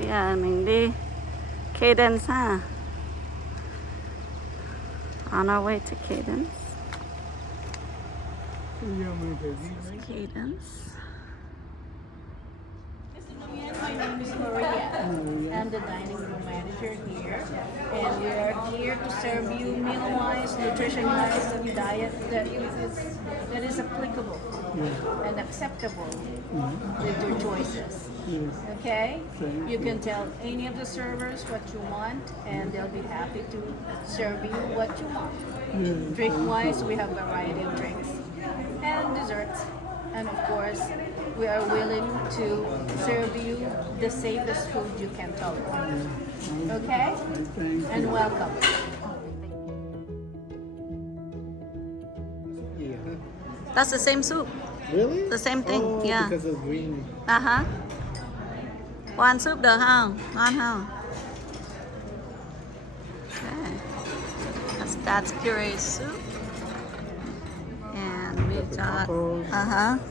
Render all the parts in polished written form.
Bây giờ mình đi Cadence ha. On our way to Cadence. Cadence. My name is Maria. I'm the dining room manager here, and we are here to serve you meal-wise, nutrition-wise, and diet that is applicable and acceptable with your choices. Okay? You can tell any of the servers what you want, and they'll be happy to serve you what you want. Drink-wise, we have a variety of drinks and desserts. And of course, we are willing to serve you the safest food you can tolerate. Okay? And welcome. That's the same soup. Really? The same thing, oh, yeah. Because of green. Uh-huh. One soup được không? Ngon không? Okay. That's puree soup. And we got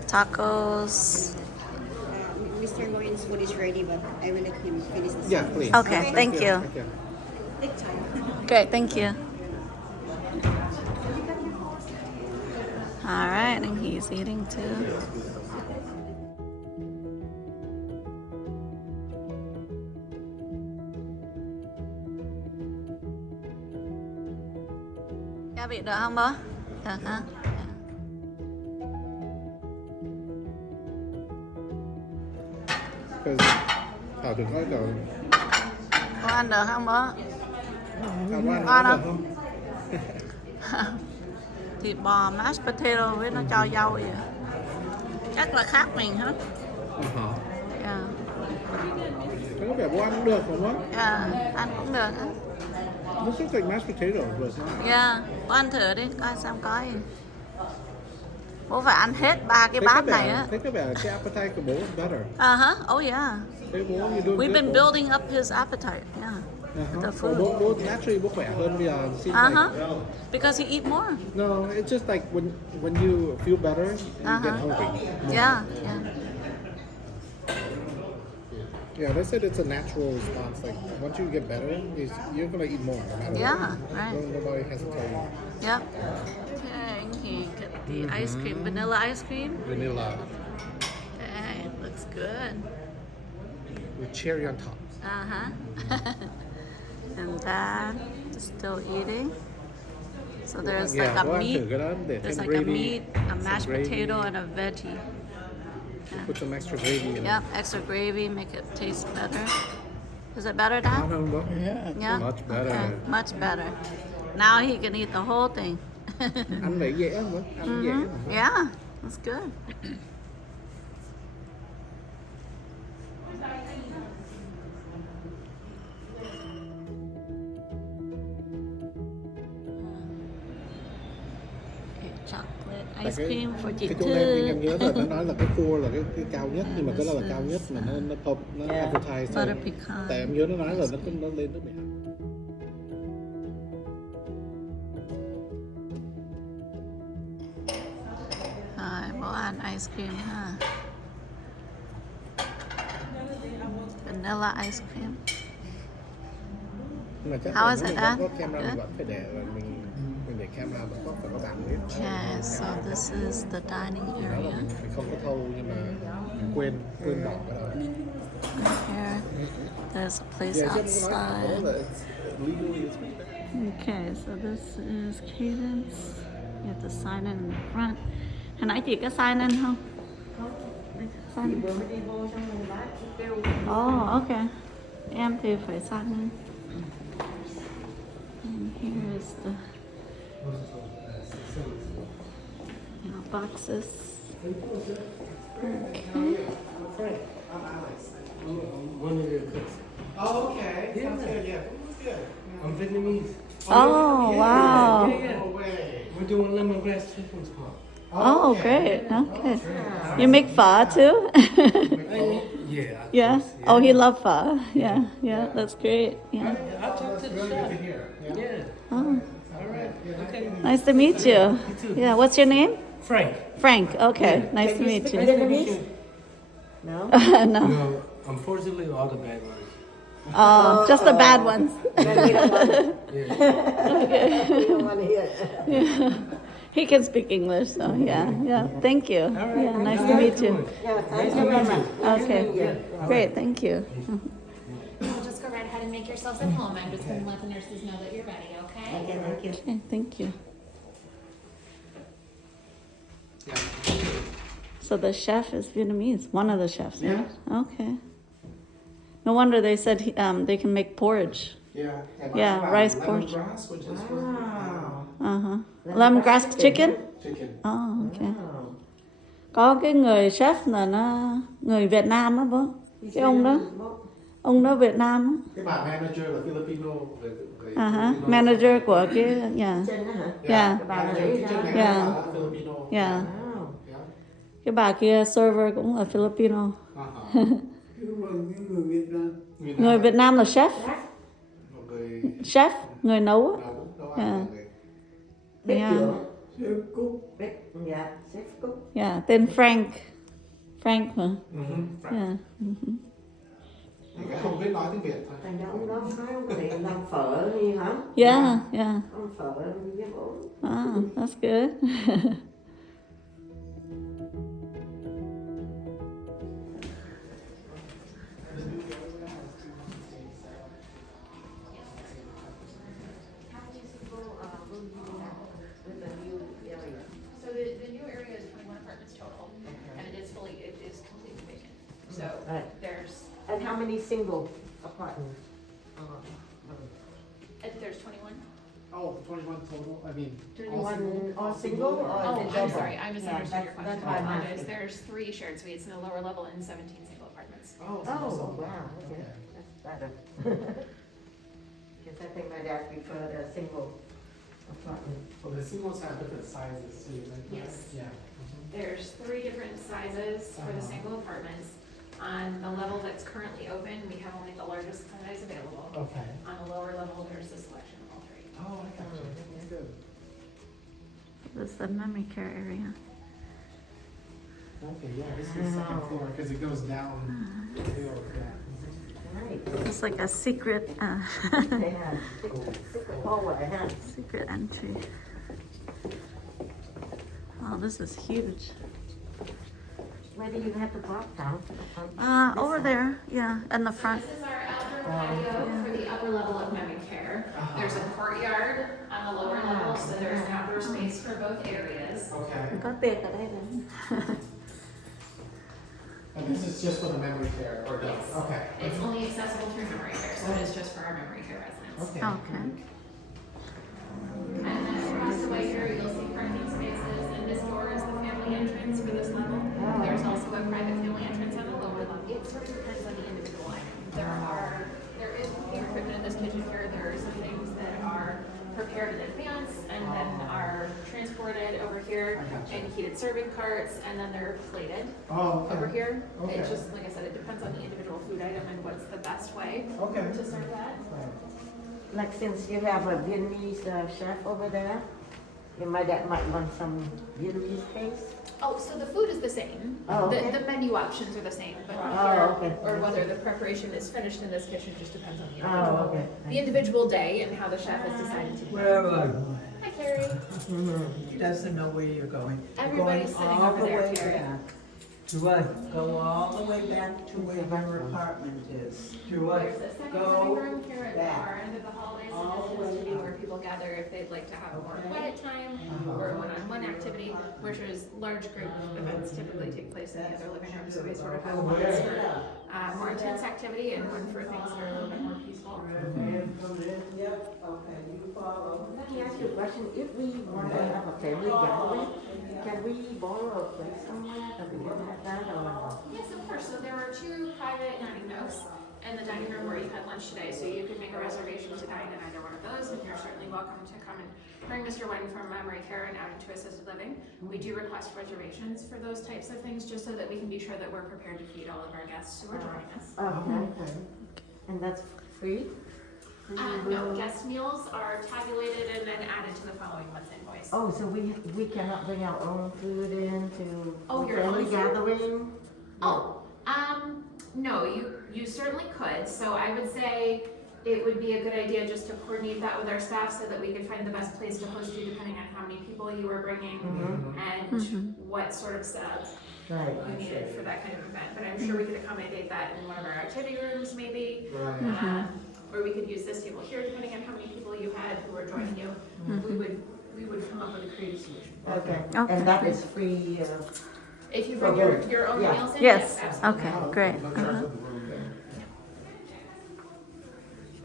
tacos. Mr. Lawrence food is ready, but I will let him finish this. Yeah, please. Okay, thank you. Take time. Great, thank you. All right, and he's eating too. Gia vị được không bố? Được hả? Thảo thử coi cậu. Có ăn được không bố? Thảo có ăn Ngon được không? không? Thịt bò mashed potato với nó cho dâu vậy. Chắc là khác mình hết. Yeah. Có vẻ bố ăn cũng được không á? Yeah, ăn cũng được á. This looks like mashed potato. Yeah, bố ăn thử đi, coi xem có gì. Bố phải ăn hết 3 cái bát này á. Thấy có vẻ cái appetite của bố is better. Oh yeah. Thấy bố như doing We've good, been bố. building up his appetite. Yeah. The food. Bố naturally bố khỏe hơn bây giờ. Seems like, Because he eat more. no, it's just like when you feel better, you get hungry. Yeah. Yeah, they said it's a natural response. Like once you get better, you're gonna eat more no matter Yeah, what. right. Nobody has to tell you. Yep. Okay, he get the ice cream, vanilla ice cream. Vanilla Okay, it looks good. with cherry on top. And Dad is still eating. So there's Yeah, like a bố ăn thử meat. cái đó để There's thêm like a gravy, meat, a some mashed gravy. potato, and a veggie. Put some extra gravy in it. Yep, extra gravy, make it taste better. Is it better, Dad? Ngon không bố? Yeah. Much better. Okay, much better. Now he can eat the whole thing. Ăn vậy dễ không bố? Ăn dễ mà. Yeah, that's good. Okay, chocolate ice cream for chị cái chỗ này Thư. em nhớ là nó nói là cái cua là cái cao nhất, nhưng mà cái đó là cao nhất mà nó top, nó advertise thôi. Butter pecan. Tại em nhớ nó nói là nó lên tới 12. Rồi, bố ăn ice cream ha. Vanilla ice cream. Nhưng mà chắc How là is nếu it, mình Dad? có camera mình Good? vẫn phải để là mình để camera vẫn có phải có bạn biết. Okay, so this is the dining Đó là area. mình không có thâu, nhưng mà mình quên bỏ cái đó. Here, there's a place Yeah, chứ em có nói outside. là legally it's right. Okay, so this is Cadence. You have to sign in the front. Hồi nãy chị có sign in không? Sign in. Oh, okay. Em thì phải sign in. And here is the boxes. Okay. One of your cooks. Oh, okay. Sounds good. Yeah, that's good. I'm Vietnamese. Oh, wow. No way. We're doing lemongrass chicken tomorrow. Oh, great. Okay. You make pho too? Yeah. Yeah. Of course, Oh, he loved pho. Yeah, that's great. Yeah. I'll talk to the chef. Yeah. Oh, All right. Okay. nice to meet you. Yeah. What's your name? Frank. Frank. Okay. Nice to meet you. Vietnamese? No? No. No, unfortunately, all the bad words. Oh, just the bad ones. Then we don't want, Okay. we don't want to hear it. Yeah. He can speak English, so yeah. Thank you. Yeah, nice to meet you. Yeah, thank you very much. Okay, Yeah. great, thank you. So just go right ahead and make yourselves at home. I'm just going to let the nurses know that you're ready, okay? Okay, thank you. Okay, thank you. Yeah. So the chef is Vietnamese, one of the chefs. Yeah. Okay. No wonder they said they can make porridge. Yeah. Yeah, rice porridge. Lemongrass, which is Lemongrass chicken? chicken. Oh, okay. Có cái người chef là nó người Việt Nam á bố. Cái ông đó Việt Nam á. Cái bà manager là Filipino. Uh-huh. Manager của cái nhà. Chân đó hả? Yeah. Manager kitchen manager Yeah. là Filipino. Yeah. Wow. Yeah. Cái bà kia server cũng là Filipino. Người Việt Nam là chef. Một người Chef, người nấu á. nấu Yeah. ăn người. Bếp Yeah. trưởng. Chef cook. Bếp, dạ, chef cook. Yeah, tên Frank. Frank hả? Yeah. Không biết nói tiếng Việt thôi. Thành ra ông đó nói ông có thể làm phở gì hả? Yeah. Ông phở với bố. Ah, that's good. So the new area is 21 apartments total, and it is completely vacant. So Right. there's, And how many single apartments? there's 21. Oh, 21 total, I mean. 21 all single or? Oh, is it I'm double? sorry, I misunderstood Yeah, your question. that's I why I'm apologize. asking. There's 3 shared suites in the lower level and 17 single apartments. Oh, Oh, wow, okay, that's better. Because I think my dad preferred a single apartment. Well, the singles have different sizes too, right? Yes. Yeah. There's 3 different sizes for the single apartments. On the level that's currently open, we have only the largest size available. Okay. On the lower level, there's a selection of all 3. Oh, I got you. That's good. This is the memory care area. Okay, yeah, this is the second floor because it goes down. Right. It's like a secret, Yeah, secret hallway, huh? secret entry. Oh, this is huge. Where do you have the drop down? Over there, yeah, in the front. This is our outdoor patio for the upper level of memory care. There's a courtyard on the lower level, so there's an outdoor space for both areas. Okay. Có tiệc ở đây này. And this is just for the memory care or no? Yes. Okay. It's only accessible through memory care, so it is just for our memory care residents. Okay. Okay. And then across the way here, you'll see parking spaces, and this door is the family entrance for this level. There's also a private family entrance on the lower level. It sort of depends on the individual item. There is cooking equipment in this kitchen here. There are some things that are prepared in advance and then are transported over here in heated serving carts, and then they're plated Oh, okay. over here. Okay. It just, like I said, it depends on the individual food item and what's the best way Okay. to serve that. Like since you have a Vietnamese chef over there, my dad might want some Vietnamese taste. Oh, so the food is the same. Oh, okay. The menu options are the same, but Oh, okay. or whether the preparation is finished in this kitchen just depends on the Oh, individual, okay. the individual day and how the chef has decided to do it. Where am I going? Hi, Carrie. He doesn't know where you're going. You're Everybody's going sitting all over the there, way Terry. back. Do I go all the way back to where your apartment is? Do I There's a second go living room here at the back? far end of the hallway, All so the this is way to be up? where people gather if they'd like to have more Okay. quiet time or a one-on-one activity, which is large group events typically take place in the other living room, so we sort of have one that's for more intense activity and one for things that are a little bit more peaceful. And from this, yep, okay, you follow. Let me ask you a question. If we want to have a family gathering, can we borrow a place somewhere? Can we have that or? Yes, of course. So there are 2 private dining nooks in the dining room where you had lunch today. So you could make a reservation to dine in either one of those, and you're certainly welcome to come and bring Mr. Wen from memory care and out into assisted living. We do request reservations for those types of things just so that we can be sure that we're prepared to feed all of our guests who are joining us. Okay. And that's free? No, guest meals are tabulated and then added to the following month's invoice. Oh, so we cannot bring our own food in to Oh, your family own food? gathering? Oh, no, you You certainly could. So I would say it would be a good idea just to coordinate that with our staff so that we could find the best place to host you depending on how many people you were bringing and what sort of setup Right. you needed for that kind of event. But I'm sure we could accommodate that in one of our activity rooms maybe. Or we could use this table here depending on how many people you had who were joining you. We would come up with a creative solution. Okay. Okay. And that is free, If you bring your own Yeah. meals in, Yes. absolutely. Okay, great.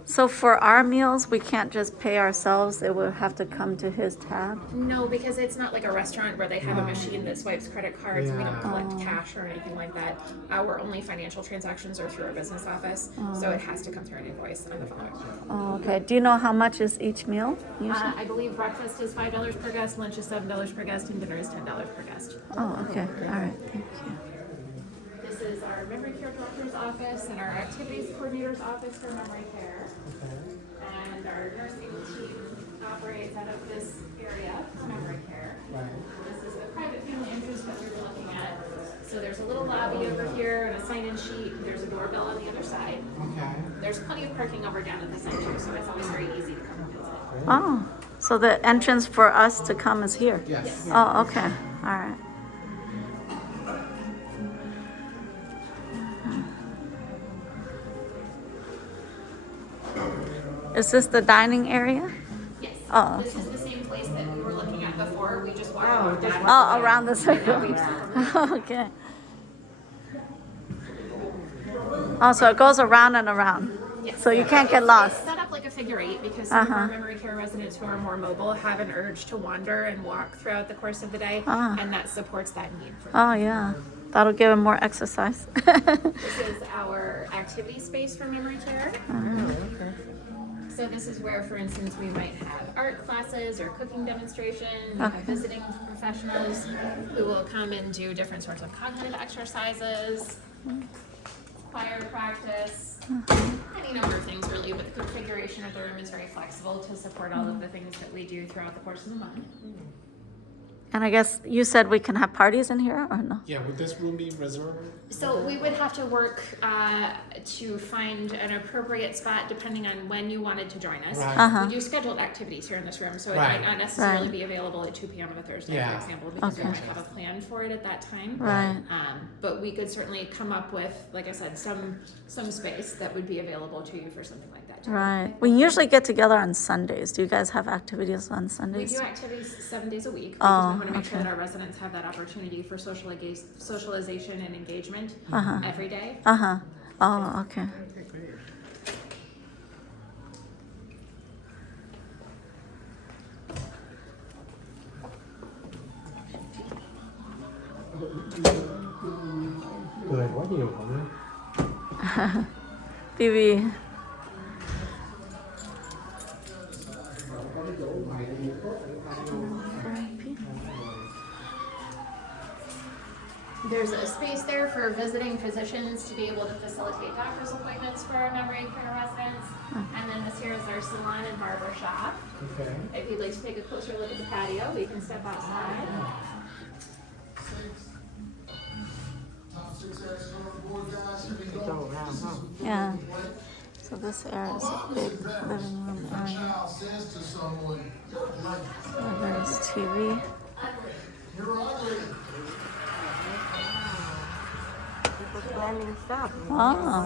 So for our meals, we can't just pay ourselves. It would have to come to his tab. No, because it's not like a restaurant where they have a machine that swipes credit cards. We don't collect cash or anything like that. Our only financial transactions are through our business office, so it has to come through an invoice on the following month. Oh, okay. Do you know how much is each meal usually? I believe breakfast is $5 per guest, lunch is $7 per guest, and dinner is $10 per guest. Oh, okay. All right. Thank you. This is our memory care director's office and our activities coordinator's office for memory care. And our nursing team operates out of this area for memory care. This is the private family interest that we were looking at. So there's a little lobby over here and a sign-in sheet. There's a doorbell on the other side. There's plenty of parking over down at the center, so it's always very easy to come and visit. Oh, so the entrance for us to come is here? Yes. Oh, okay. All right. Is this the dining area? Yes. Oh, This is the same place that we were looking at before. We just walked Oh, around just that. Oh, around the circle. Yeah. Okay. Oh, so it goes around and around. Yes. So you can't get It's lost. set up like a figure eight because some of our memory care residents who are more mobile have an urge to wander and walk throughout the course of the day, and that supports that need for them. Oh, yeah. That'll give him more exercise. This is our activity space for memory care. So this is where, for instance, we might have art classes or cooking demonstration. We have visiting professionals who will come and do different sorts of cognitive exercises, choir practice, any number of things really, but the configuration of the room is very flexible to support all of the things that we do throughout the course of the month. And I guess you said we can have parties in here or no? Yeah, would this room be reserved? So we would have to work to find an appropriate spot depending on when you wanted to join us. Right. We do scheduled activities here in this room, so it Right. might not necessarily Right. be available at 2 p.m. on a Thursday, Yeah. for example, because we Okay. might have a plan for it at that time. Right. But we could certainly come up with, like I said, some space that would be available to you for something like that. Right. We usually get together on Sundays. Do you guys have activities on We Sundays? do activities 7 days a week because Oh, we want to make sure okay. that our residents have that opportunity for socialization and engagement every day. Uh-huh. Oh, okay. Cười quá nhiều không nữa. Bibi. There's a space there for visiting physicians to be able to facilitate doctor's appointments for our memory care residents. And then this here is our salon and barber shop. Okay. If you'd like to take a closer look at the patio, we can step outside. It's all around, huh? Yeah. So this area is a big living room area. So there's TV. People planning stuff. Oh,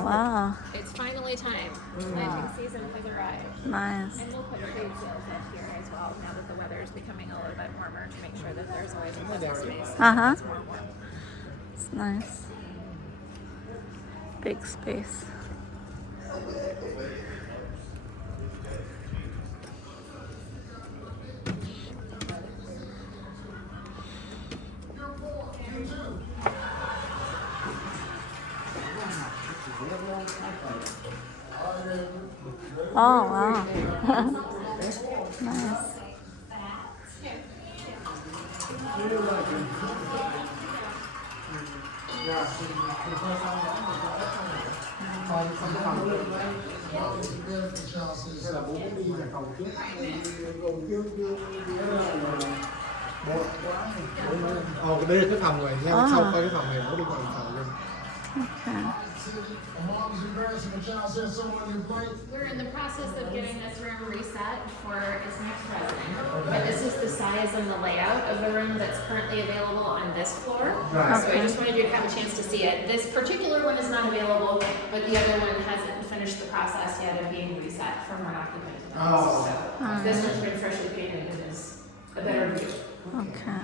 wow. It's finally time. Planting season has arrived. Nice. And we'll put trade sales up here as well now that the weather is becoming a little bit warmer to make sure that there's always a pleasant space. Uh-huh. It's more warm. It's nice. Big space. Oh, wow. Nice. Đây là cái phòng rồi, nha. Sau coi cái phòng này nó đi vào phòng luôn. Okay. We're in the process of getting this room reset for its next resident. But this is the size and the layout of the room that's currently available on this floor. So I just wanted you to have a chance to see it. This particular one is not available, but the other one hasn't finished the process yet of being reset from one occupant to the next. So this one's been freshly painted and is a better view. Okay.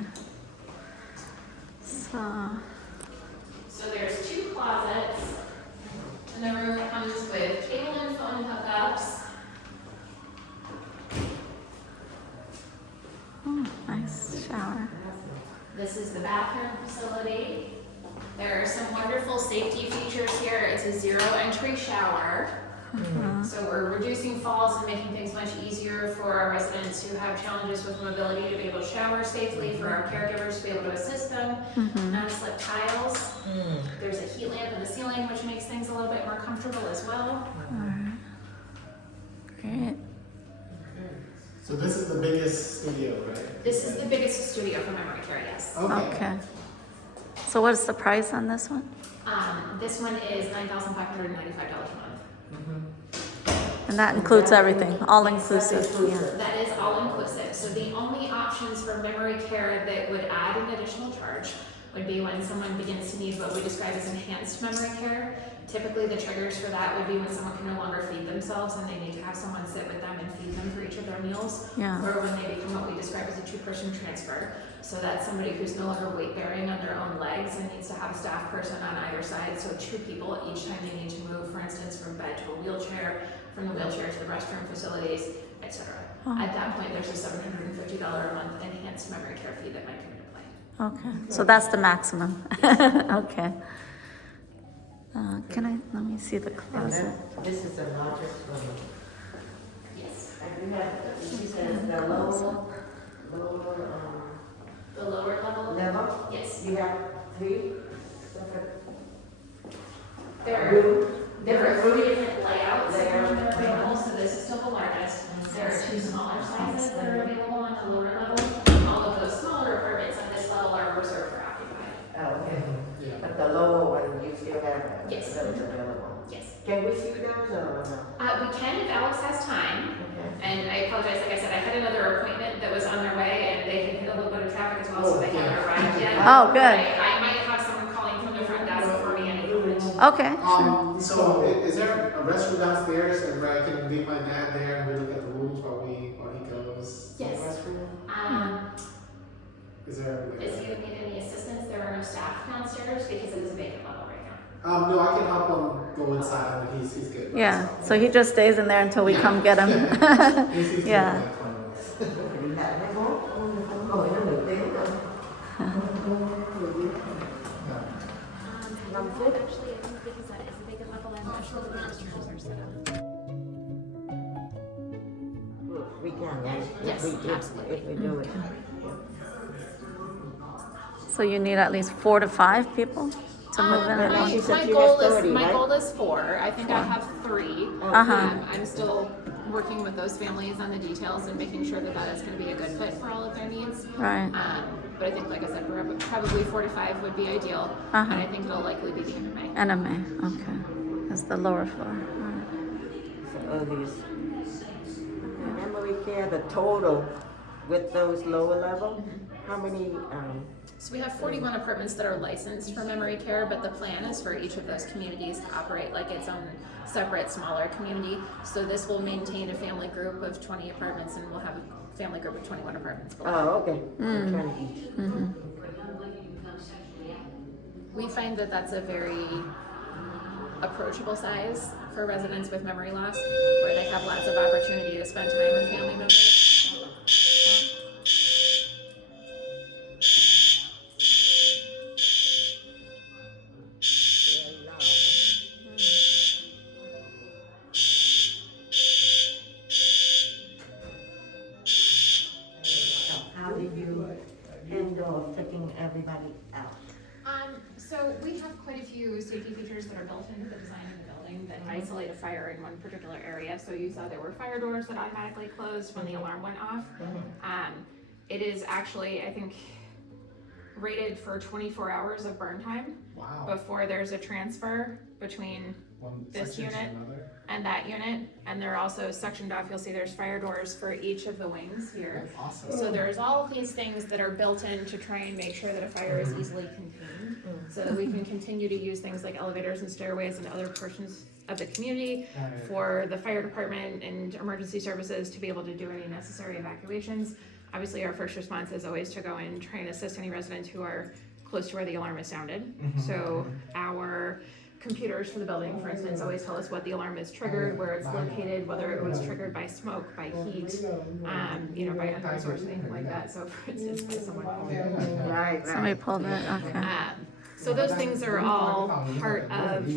So there's 2 closets, and the room comes with cable and phone hookups. Oh, nice shower. This is the bathroom facility. There are some wonderful safety features here. It's a 0 entry shower. So we're reducing falls and making things much easier for our residents who have challenges with mobility to be able to shower safely, for our caregivers to be able to assist them. Non-slip tiles. There's a heat lamp in the ceiling, which makes things a little bit more comfortable as well. Great. So this is the biggest studio, right? This is the biggest studio for memory care, yes. Okay. So what's the price on this one? This one is $9,595 a month. And that includes everything, all inclusive. That is all inclusive. So the only options for memory care that would add an additional charge would be when someone begins to need what we describe as enhanced memory care. Typically the triggers for that would be when someone can no longer feed themselves and they need to have someone sit with them and feed them for each of their meals. Yeah. Or when they become what we describe as a 2-person transfer. So that's somebody who's no longer weight bearing on their own legs and needs to have a staff person on either side. So 2 people each time they need to move, for instance, from bed to a wheelchair, from the wheelchair to the restroom facilities, etc. At that point, there's a $750 a month enhanced memory care fee that might come into play. Okay, so that's the maximum. Okay. Let me see the closet. This is the largest room. Yes. And you have, you said the lower, The lower level? level? Yes. You have 3 separate There are 3 different layouts that are available, so this is still the largest. There are 2 smaller sizes that are available on the lower level. All of those smaller apartments at this level are reserved for occupied. Oh, okay. Yeah. But the lower one, you still have Yes. those available. Yes. Can we see those or no? We can if Alex has time. Okay. And I apologize, like I said, I had another appointment that was on their way and they had hit a little bit of traffic as well, so they haven't arrived yet. Oh, good. I might have someone calling from the front desk for me any moment. Okay, sure. So is there a restroom downstairs and where I can leave my dad there and we look at the rooms while he goes to the Yes. restroom? Is there like If you need any assistance, there are no staff downstairs because it is a vacant level right now. no, I can help him go inside and he's good. by Yeah, himself. so he just stays in there until we come get him. He's good Yeah. for like 20 minutes. Oh, no, no, they don't. Actually, I think because that is a vacant level, I'm not sure the restrooms are set up. We can, right? Yes, absolutely. If we do it. So you need at least 4 to 5 people to move in at She once? said you have 30, My right? goal is 4. I think I have 3. Uh-huh. I'm still working with those families on the details and making sure that that is going to be a good fit for all of their needs. Right. But I think, like I said, probably 4 to 5 would be ideal. Uh-huh. And I think it'll likely be the end of May. NMA, okay. That's the lower floor. All right. So these memory care, the total with those lower level, how many, So we have 41 apartments that are licensed for memory care, but the plan is for each of those communities to operate like its own separate, smaller community. So this will maintain a family group of 20 apartments and we'll have a family group of 21 apartments below. oh, okay. 20 each. We find that that's a very approachable size for residents with memory loss, where they have lots of opportunity to spend time with family members. Very loud, How do you handle taking everybody out? So we have quite a few safety features that are built into the design of the building that isolate a fire in one particular area. So you saw there were fire doors that automatically closed when the alarm went off. It is actually, I think, rated for 24 hours of burn time. Wow. before there's a transfer between One this section to unit another. and that unit. And they're also sectioned off. You'll see there's fire doors for each of the wings here. That's awesome. So there's all these things that are built in to try and make sure that a fire is easily contained, so that we can continue to use things like elevators and stairways and other portions of the community Right. for the fire department and emergency services to be able to do any necessary evacuations. Obviously, our first response is always to go and try and assist any residents who are close to where the alarm is sounded. So our computers for the building, for instance, always tell us what the alarm is triggered, where it's located, whether it was triggered by smoke, by heat, by unknown source, anything like that. So for instance, by someone Right, Somebody right. pulled it, okay. so those things are all part of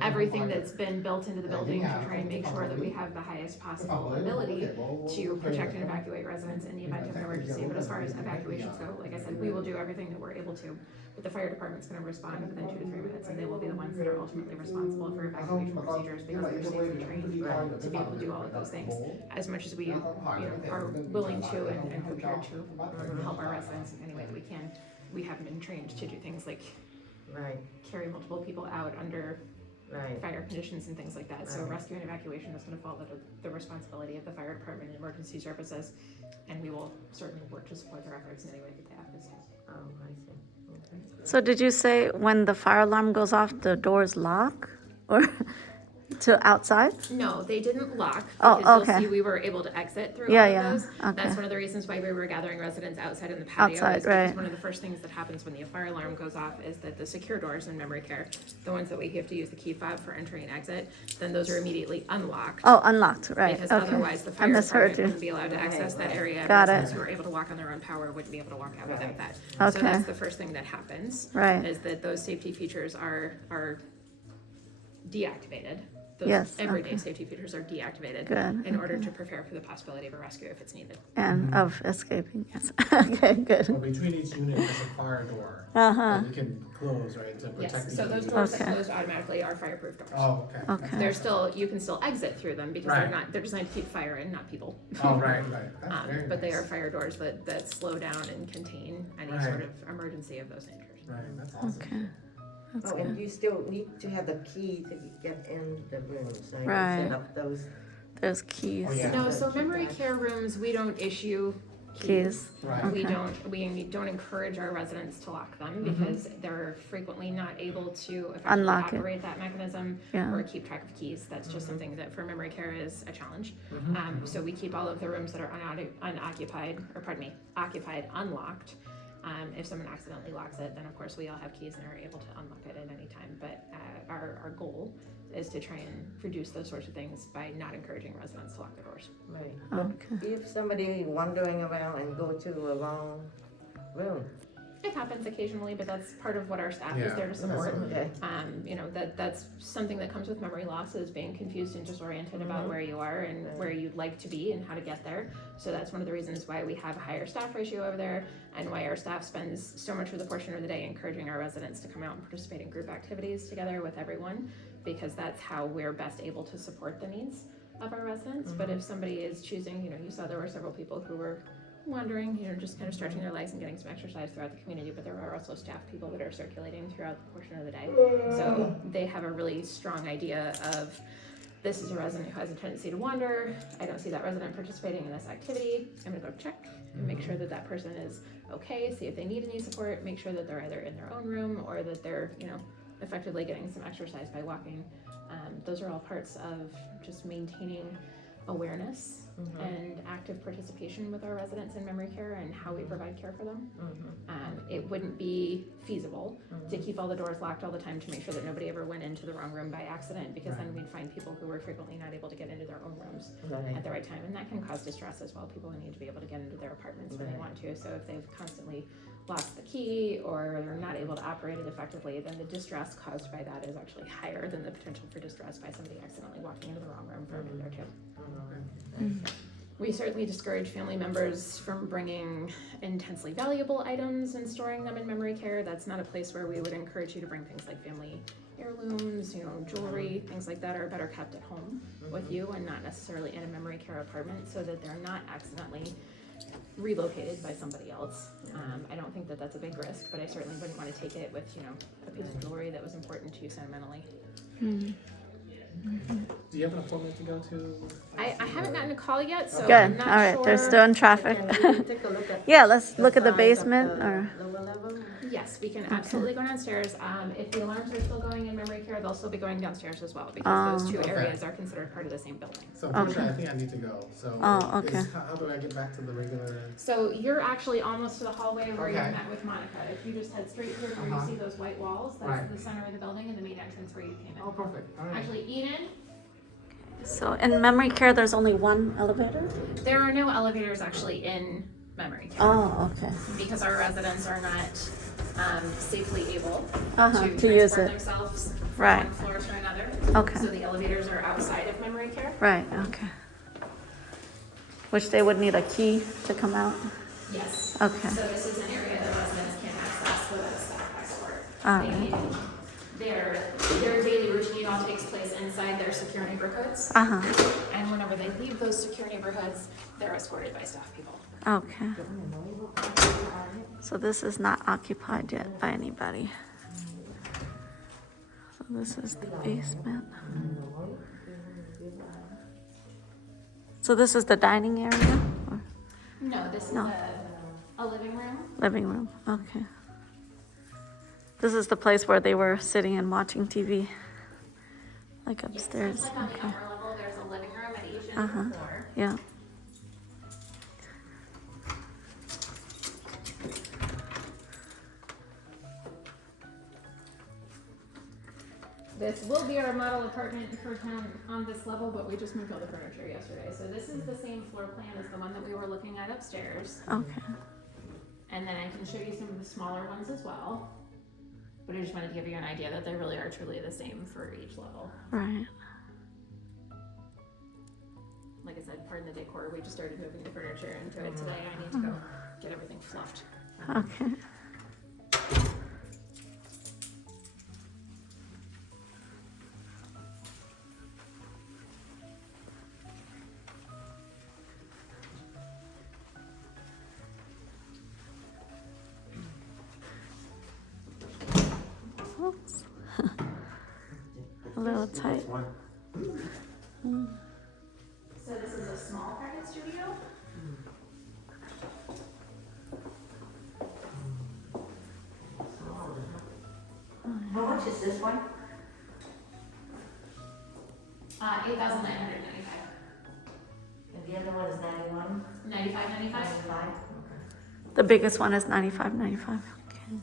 everything that's been built into the building to try and make sure that we have the highest possible ability to protect and evacuate residents in the event of an emergency. But as far as evacuations go, like I said, we will do everything that we're able to. But the fire department's gonna respond within 2 to 3 minutes, and they will be the ones that are ultimately responsible for evacuation procedures because they're safely trained to be able to do all of those things. As much as we, are willing to and prepared to help our residents in any way that we can, we haven't been trained to do things like Right, carry multiple people out under right. fire conditions and things like that. So Right. rescue and evacuation is gonna fall under the responsibility of the fire department and emergency services, and we will certainly work to support their efforts in any way that they have to. Oh, I see. Okay. So did you say when the fire alarm goes off, the doors lock? Or to outside? No, they didn't lock, Oh, because okay. you'll see we were able to exit through Yeah, all of yeah, those. okay. That's one of the reasons why we were gathering residents outside in the patio. Outside, is because right. one of the first things that happens when the fire alarm goes off is that the secure doors in memory care, the ones that we have to use the key fob for entry and exit, then those are immediately unlocked. Oh, unlocked, right, Because okay. otherwise, the I fire misheard department you. wouldn't be allowed to access that area. Got it. Residents who are able to walk on their own power wouldn't be able to walk out without that. So Okay. that's the first thing that happens. Right. Is that those safety features are deactivated. Those Yes, everyday okay. safety features are deactivated Good, in order to prepare for the possibility of a rescue if it's needed. And of escaping, yes. Okay, good. So between each unit, there's a fire door Uh-huh. that you can close, right, to protect Yes, the so those unit. doors Okay. that close automatically are fireproof doors. Oh, okay. Okay. They're still, you can still exit through them because Right. they're designed to keep fire in, not people. Oh, right. That's very But they are nice. fire doors that slow down and contain any Right. sort of emergency of those natures. Right, that's awesome. Okay. That's Oh, good. and you still need to have the key to get in the room, so you Right. set up those. There's keys. Oh, yeah. No, so memory care rooms, we don't issue Keys. Right. We Okay. don't encourage our residents to lock them because they're frequently not able to effectively Unlock it. operate that mechanism Yeah. or keep track of keys. That's just something that for memory care is a challenge. So we keep all of the rooms that are occupied unlocked. If someone accidentally locks it, then of course we all have keys and are able to unlock it at any time. But our goal is to try and reduce those sorts of things by not encouraging residents to lock their doors. Right. Okay. If somebody wandering around and go to a wrong room. It happens occasionally, but that's part of what our staff is Yeah, there to support. Okay. That's something that comes with memory loss is being confused and disoriented about where you are and where you'd like to be and how to get there. So that's one of the reasons why we have a higher staff ratio over there and why our staff spends so much of the portion of the day encouraging our residents to come out and participate in group activities together with everyone, because that's how we're best able to support the needs of our residents. But if somebody is choosing, you saw there were several people who were wandering, just kind of stretching their legs and getting some exercise throughout the community, but there are also staff people that are circulating throughout the portion of the day. So they have a really strong idea of, this is a resident who has a tendency to wander. I don't see that resident participating in this activity. I'm gonna go check and make sure that that person is okay, see if they need any support, make sure that they're either in their own room or that they're, effectively getting some exercise by walking. Those are all parts of just maintaining awareness and active participation with our residents in memory care and how we provide care for them. It wouldn't be feasible to keep all the doors locked all the time to make sure that nobody ever went into the wrong room by accident, because then we'd find people who were frequently not able to get into their own rooms Right. at the right time, and that can cause distress as well. People need to be able to get into their apartments when they want to, so if they've constantly lost the key or they're not able to operate it effectively, then the distress caused by that is actually higher than the potential for distress by somebody accidentally walking into the wrong room for a minute or two. We certainly discourage family members from bringing intensely valuable items and storing them in memory care. That's not a place where we would encourage you to bring things like family heirlooms, jewelry, things like that are better kept at home with you and not necessarily in a memory care apartment, so that they're not accidentally relocated by somebody else. I don't think that that's a big risk, but I certainly wouldn't want to take it with, you know, a piece of jewelry that was important to you sentimentally. Do you have an appointment to go to? I haven't gotten a call yet, so Good. I'm not All right. sure. They're still in traffic. Can we take a look at Yeah, let's look at the size of basement the or. lower level? Yes, we can absolutely go downstairs. If the alarms are still going in memory care, they'll still be going downstairs as well, because those two Okay. areas are considered part of the same building. So unfortunately, I think I need to go. So Oh, okay. how do I get back to the regular? So you're actually almost to the hallway where you Okay. met with Monica. If you just head straight through where you see those white walls, that's Right. the center of the building and the main entrance where you came in. Oh, perfect. All right. Actually, Eden, So in memory care, there's only one elevator? there are no elevators actually in memory care Oh, okay. because our residents are not safely able Uh-huh, to to use transport it. themselves from Right. one floor to another. Okay. So the elevators are outside of memory care. Right, okay. Which they would need a key to come out? Yes. Okay. So this is an area that residents can access without a staff escort. All They right. need- Their daily routine all takes place inside their secure neighborhoods. Uh-huh, And whenever they leave those secure neighborhoods, they're escorted by staff people. okay. So this is not occupied yet by anybody. So this is the basement. So this is the dining area or No, this is No. a living room. living room? Okay. This is the place where they were sitting and watching TV, like upstairs. Just like on the Okay. upper level, there's a living room at each end Uh-huh. of the floor. Yeah. This will be our model apartment for town on this level, but we just moved all the furniture yesterday. So this is the same floor plan as the one that we were looking at upstairs. Okay. And then I can show you some of the smaller ones as well. But I just wanted to give you an idea that they really are truly the same for each level. Right. Like I said, pardon the decor, we just started moving the furniture into it today. I need to go get everything fluffed. Okay. Oops. A little tight. So this is a small private studio. How much is this one? 8,995. And the other one is 91? 95.95. 95? The biggest one is 95.95. Okay.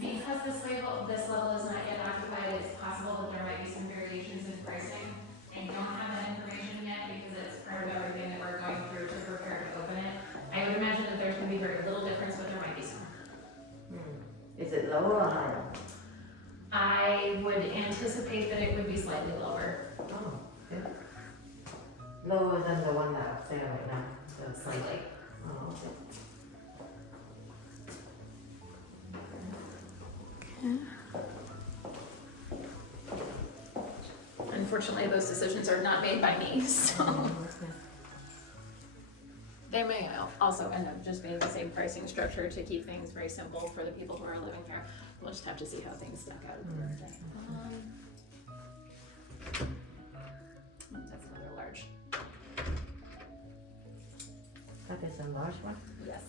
Because this level is not yet occupied, it's possible that there might be some variations in pricing. I don't have that information yet because it's part of everything that we're going through to prepare to open it. I would imagine that there's gonna be very little difference, but there might be some. Is it lower or higher? I would anticipate that it would be slightly lower, Oh, okay. Lower than the one that's up there right now. So it's like, slightly. oh, okay. Unfortunately, those decisions are not made by me, so. They may also end up just being the same pricing structure to keep things very simple for the people who are living there. We'll just have to see how things stack out at the end of the day. That's another large. That is a large one? Yes.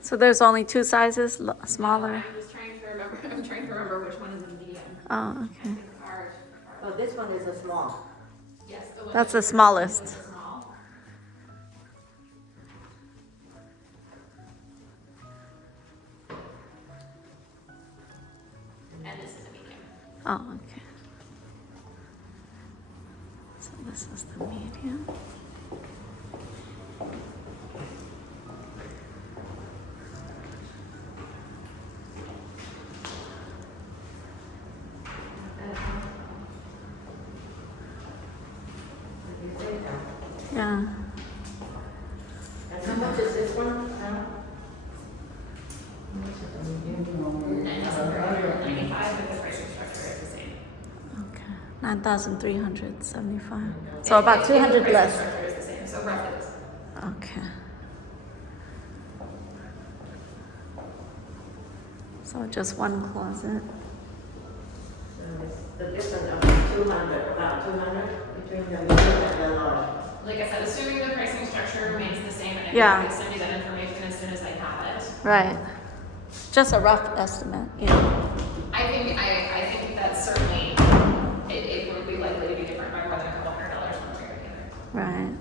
So there's only two sizes, smaller. I'm just trying to remember. I'm trying to remember which one is a medium. Oh, okay. Ours. Oh, this one is a small. Yes. The one That's that the smallest. is small. And this is a medium. Oh, okay. So this is the medium. Yeah. And how much is this one? 97. 9,375. So about 200 If the less. pricing structure is the same, so roughly the same. Okay. So just one closet. So it's the difference of 200, about 200 between the medium and the large. Like I said, assuming the pricing structure remains the same, and I Yeah. can send you that information as soon as I have it. Right. Just a rough estimate, yeah. I think that's certainly, it would be likely to be different by more than a couple $100 one way or the other. Right.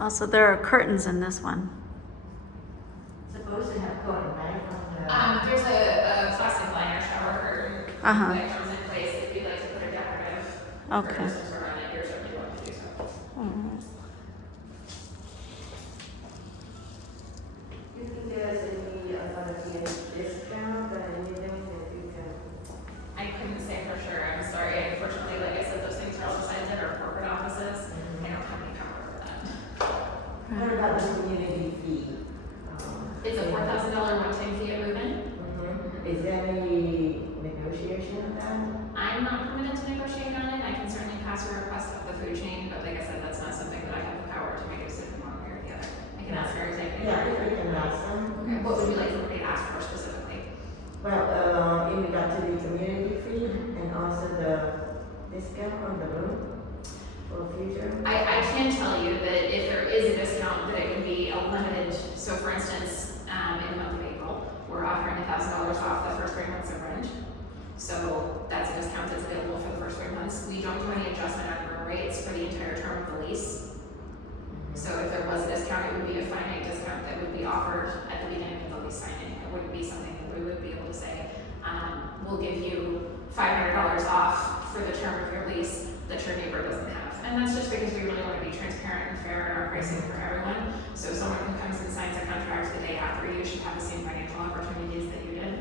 Also, there are curtains in this one. Supposed to have curtain, right? There's a plastic liner shower curtain Uh-huh. that comes in place if you'd like to put a decorative Okay. curtain system around it, you're certainly welcome to do so. Alright. Do you think there's any, gonna be any discount or anything that you can? I couldn't say for sure, I'm sorry, unfortunately, like I said, those things are all decided at our corporate offices, I don't have any power over that. What about the community fee? It's a $4,000 one-time fee at move-in. Is there any negotiation of that? I'm not permitted to negotiate on it, I can certainly pass a request up the food chain, but like I said, that's not something that I have the power to make a decision one way or the other. I can ask our executive. Yeah, if we can ask them. Okay, what would you like for me to ask for specifically? Well, in regard to the community fee and also the discount on the room for future. I can tell you that if there is a discount, that it would be a limited, so for instance, in the month of April, we're offering $1,000 off the first 3 months of rent. So that's a discount that's available for the first 3 months. We don't do any adjustment on room rates for the entire term of the lease. So if there was a discount, it would be a finite discount that would be offered at the beginning of the lease signing. It wouldn't be something that we would be able to say, we'll give you $500 off for the term of your lease that your neighbor doesn't have. And that's just because we really want to be transparent and fair in our pricing for everyone. So someone who comes and signs a contract the day after you should have the same financial opportunities that you did.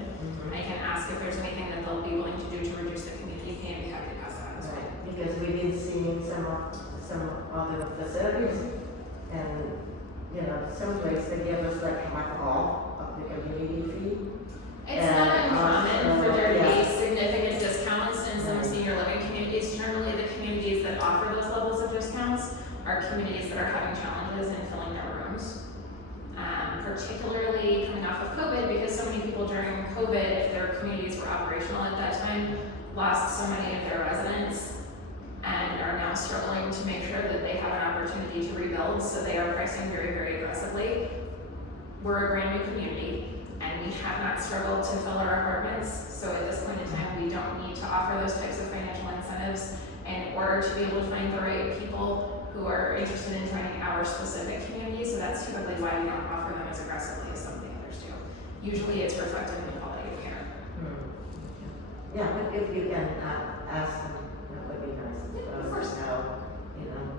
I can ask if there's anything that they'll be willing to do to reduce the community fee and be happy to pass that on as well. Because we did see some other facilities and, you know, some place they give us like half off of the community fee. It's And not uncommon for there to be yeah. significant discounts in some senior living communities. Generally, the communities that offer those levels of discounts are communities that are having challenges in filling their rooms. Particularly coming off of COVID, because so many people during COVID, if their communities were operational at that time, lost so many of their residents and are now struggling to make sure that they have an opportunity to rebuild, so they are pricing very, very aggressively. We're a brand new community, and we have not struggled to fill our apartments, so at this point in time, we don't need to offer those types of financial incentives in order to be able to find the right people who are interested in joining our specific community, so that's typically why we don't offer them as aggressively as some of the others do. Usually it's reflected in the quality of care. Yeah, but if you can ask them, that would be nice. Yeah, of course. You know.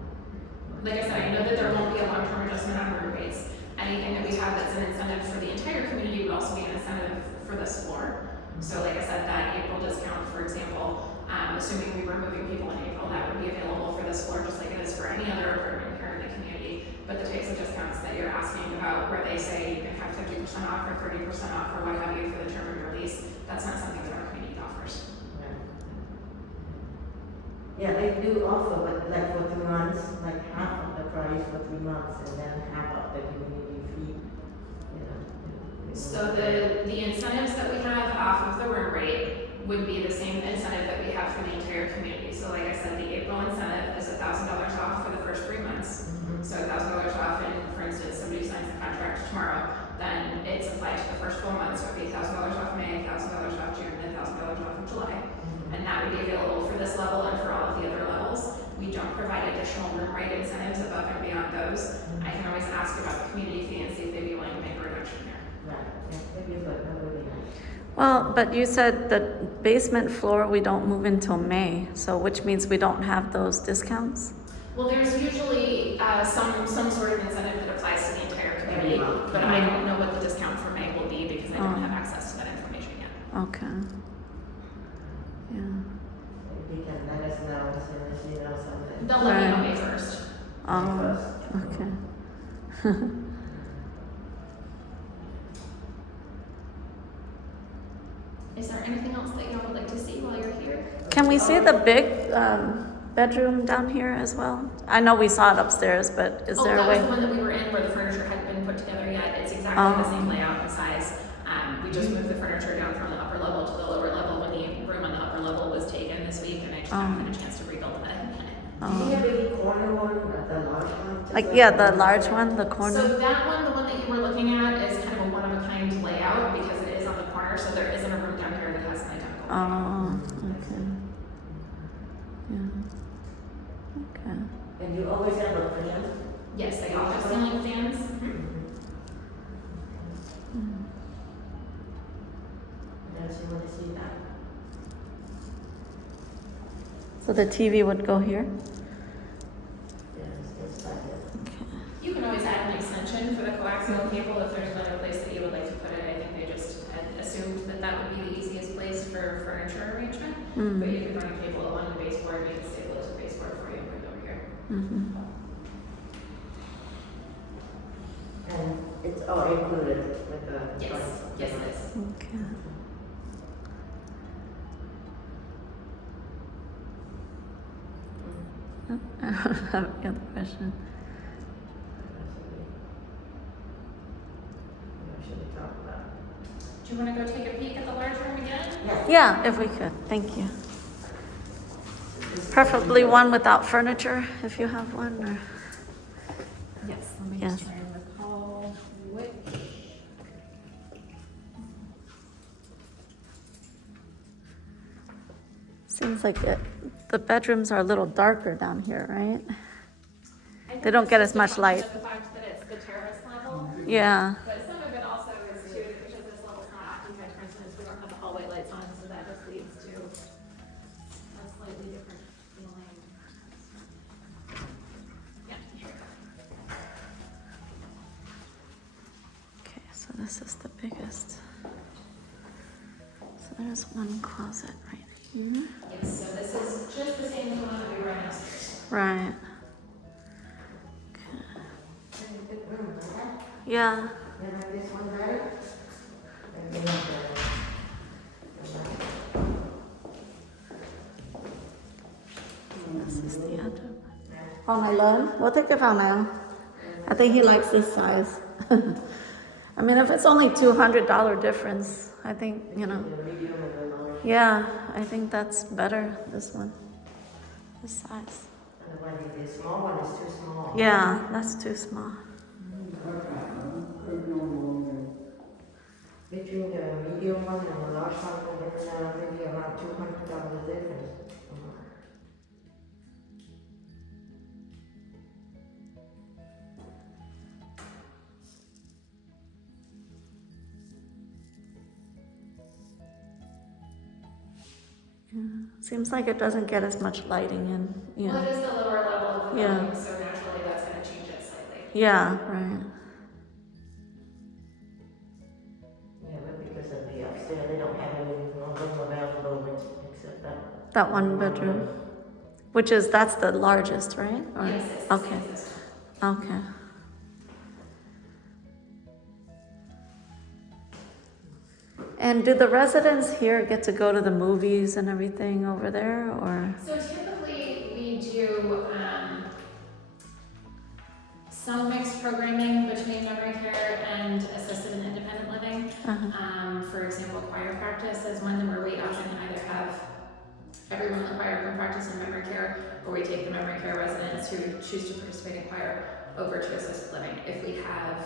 Like I said, I know that there won't be a long-term adjustment on room rates. Anything that we have that's an incentive for the entire community would also be an incentive for this floor. So like I said, that April discount, for example, assuming we were moving people in April, that would be available for this floor just like it is for any other apartment here in the community. But the types of discounts that you're asking about, where they say you can have 50% off or 30% off or what have you for the term of your lease, that's not something that our community offers. Yeah, they do offer, but like for 3 months, like half of the price for 3 months and then half of the community fee, you know. So the incentives that we have off of the room rate would be the same incentive that we have for the entire community. So like I said, the April incentive is $1,000 off for the first 3 months. So $1,000 off, and for instance, somebody signs the contract tomorrow, then it's applied to the first 4 months. So it would be $1,000 off May, $1,000 off June, and $1,000 off in July. And that would be available for this level and for all of the other levels. We don't provide additional room rate incentives above and beyond those. I can always ask about the community fee and see if they'd be willing to make a reduction there. Right, yeah, maybe, but that would be nice. Well, but you said the basement floor we don't move until May, so which means we don't have those discounts? Well, there's usually some sort of incentive that applies to the entire community, but I don't know what the discount for May will be because I don't have access to that information yet. Okay. Yeah. If you can let us know as soon as you know something. They'll let me know May 1st. Okay. Is there anything else that y'all would like to see while you're here? Can we see the big bedroom down here as well? I know we saw it upstairs, but is there a that way? was the one that we were in where the furniture hadn't been put together yet. It's exactly the same layout and size. We just moved the furniture down from the upper level to the lower level when the room on the upper level was taken this week, and I just haven't had a chance to rebuild that. Do you have any corner one, the large one? Just Like, yeah, the large one, the corner. So that one, the one that you were looking at, is kind of a one-of-a-kind layout because it is on the corner, so there isn't a room down here that has an identical layout. Oh, okay. Yeah. Okay. And you always have a fan? Yes, they all have ceiling fans. Yes, you want to see that? So the TV would go here? Yes, it's like it. You can always add an extension for the coaxial cable if there's another place that you would like to put it. I think they just had assumed that that would be the easiest place for furniture arrangement. But you can run a cable along the baseboard, make it stable as a baseboard for you and put it over here. Mm-hmm. And it's all included with the Yes, price? yes it is. Okay. I don't have any other question. What should we talk about? Do you want to go take a peek at the large room again? Yes. Yeah, if we could, thank you. Preferably one without furniture, if you have one, or, Yes, let me Yes. just try and recall which. seems like the bedrooms are a little darker down here, right? I think They don't it's get just as a much function light. of the fact that it's the terrace level, Yeah, but some of it also is too, because this level's not occupied, for instance, we don't have the hallway lights on, so that just leads to a slightly different feeling. Yeah, sure. okay, so this is the biggest. So there's one closet right here. Yes, so this is just the same as the one that we were in upstairs. Right. Pretty good room, right? Yeah. You like this one better? And you like This is the other. Phòng này lớn. Bố thích cái phòng này không? I think he likes this size. I mean, if it's only $200 difference, I think, you know. the medium and the large? Yeah, I think that's better, this one. This size. Otherwise, the small one is too small. Yeah, that's too small. Between the medium one and the large one, there's maybe around $200 difference. Seems like it doesn't get as much lighting in. Well, Yeah. it is the lower level of the Yeah. building, so naturally that's gonna change it slightly. Yeah, right. Yeah, but because of the upstairs, they don't have any room available except that. That one bedroom. That's the largest, right? Or- Yes, it's the Okay, same system. okay. And do the residents here get to go to the movies and everything over there, or? So typically we do some mixed programming between memory care and assisted and independent living. For example, choir practice is one where we often either have everyone in the choir can practice in memory care, or we take the memory care residents who choose to participate in choir over to assisted living. If we have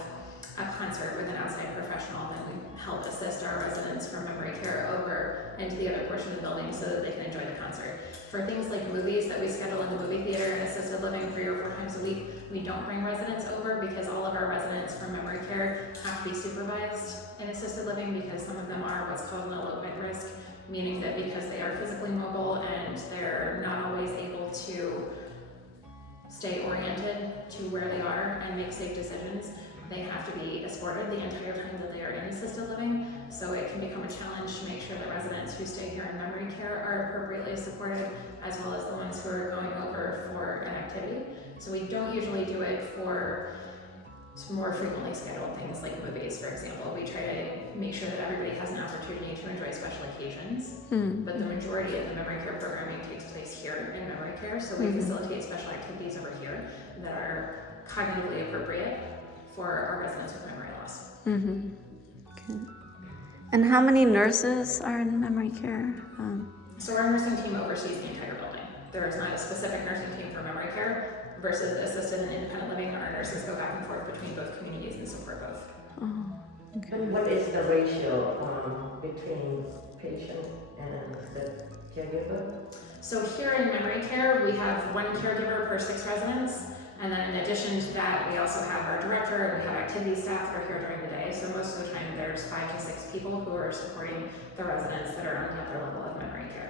a concert with an outside professional, then we help assist our residents from memory care over into the other portion of the building so that they can enjoy the concert. For things like movies that we schedule in the movie theater and assisted living 3 or 4 times a week, we don't bring residents over because all of our residents from memory care have to be supervised in assisted living because some of them are what's called an elopement risk, meaning that because they are physically mobile and they're not always able to stay oriented to where they are and make safe decisions, they have to be escorted the entire time that they are in assisted living. So it can become a challenge to make sure that residents who stay here in memory care are appropriately supported, as well as the ones who are going over for an activity. So we don't usually do it for more frequently scheduled things like movies, for example. We try to make sure that everybody has an opportunity to enjoy special occasions, but the majority of the memory care programming takes place here in memory care, so we facilitate special activities over here that are cognitively appropriate for our residents with memory loss. Okay. And how many nurses are in memory care? So our nursing team oversees the entire building. There is not a specific nursing team for memory care versus assisted and independent living. Our nurses go back and forth between both communities and support both. And what is the ratio between patient and the caregiver? So here in memory care, we have one caregiver per 6 residents. And then in addition to that, we also have our director and we have activity staff that are here during the day. So most of the time there's 5 to 6 people who are supporting the residents that are on the upper level of memory care.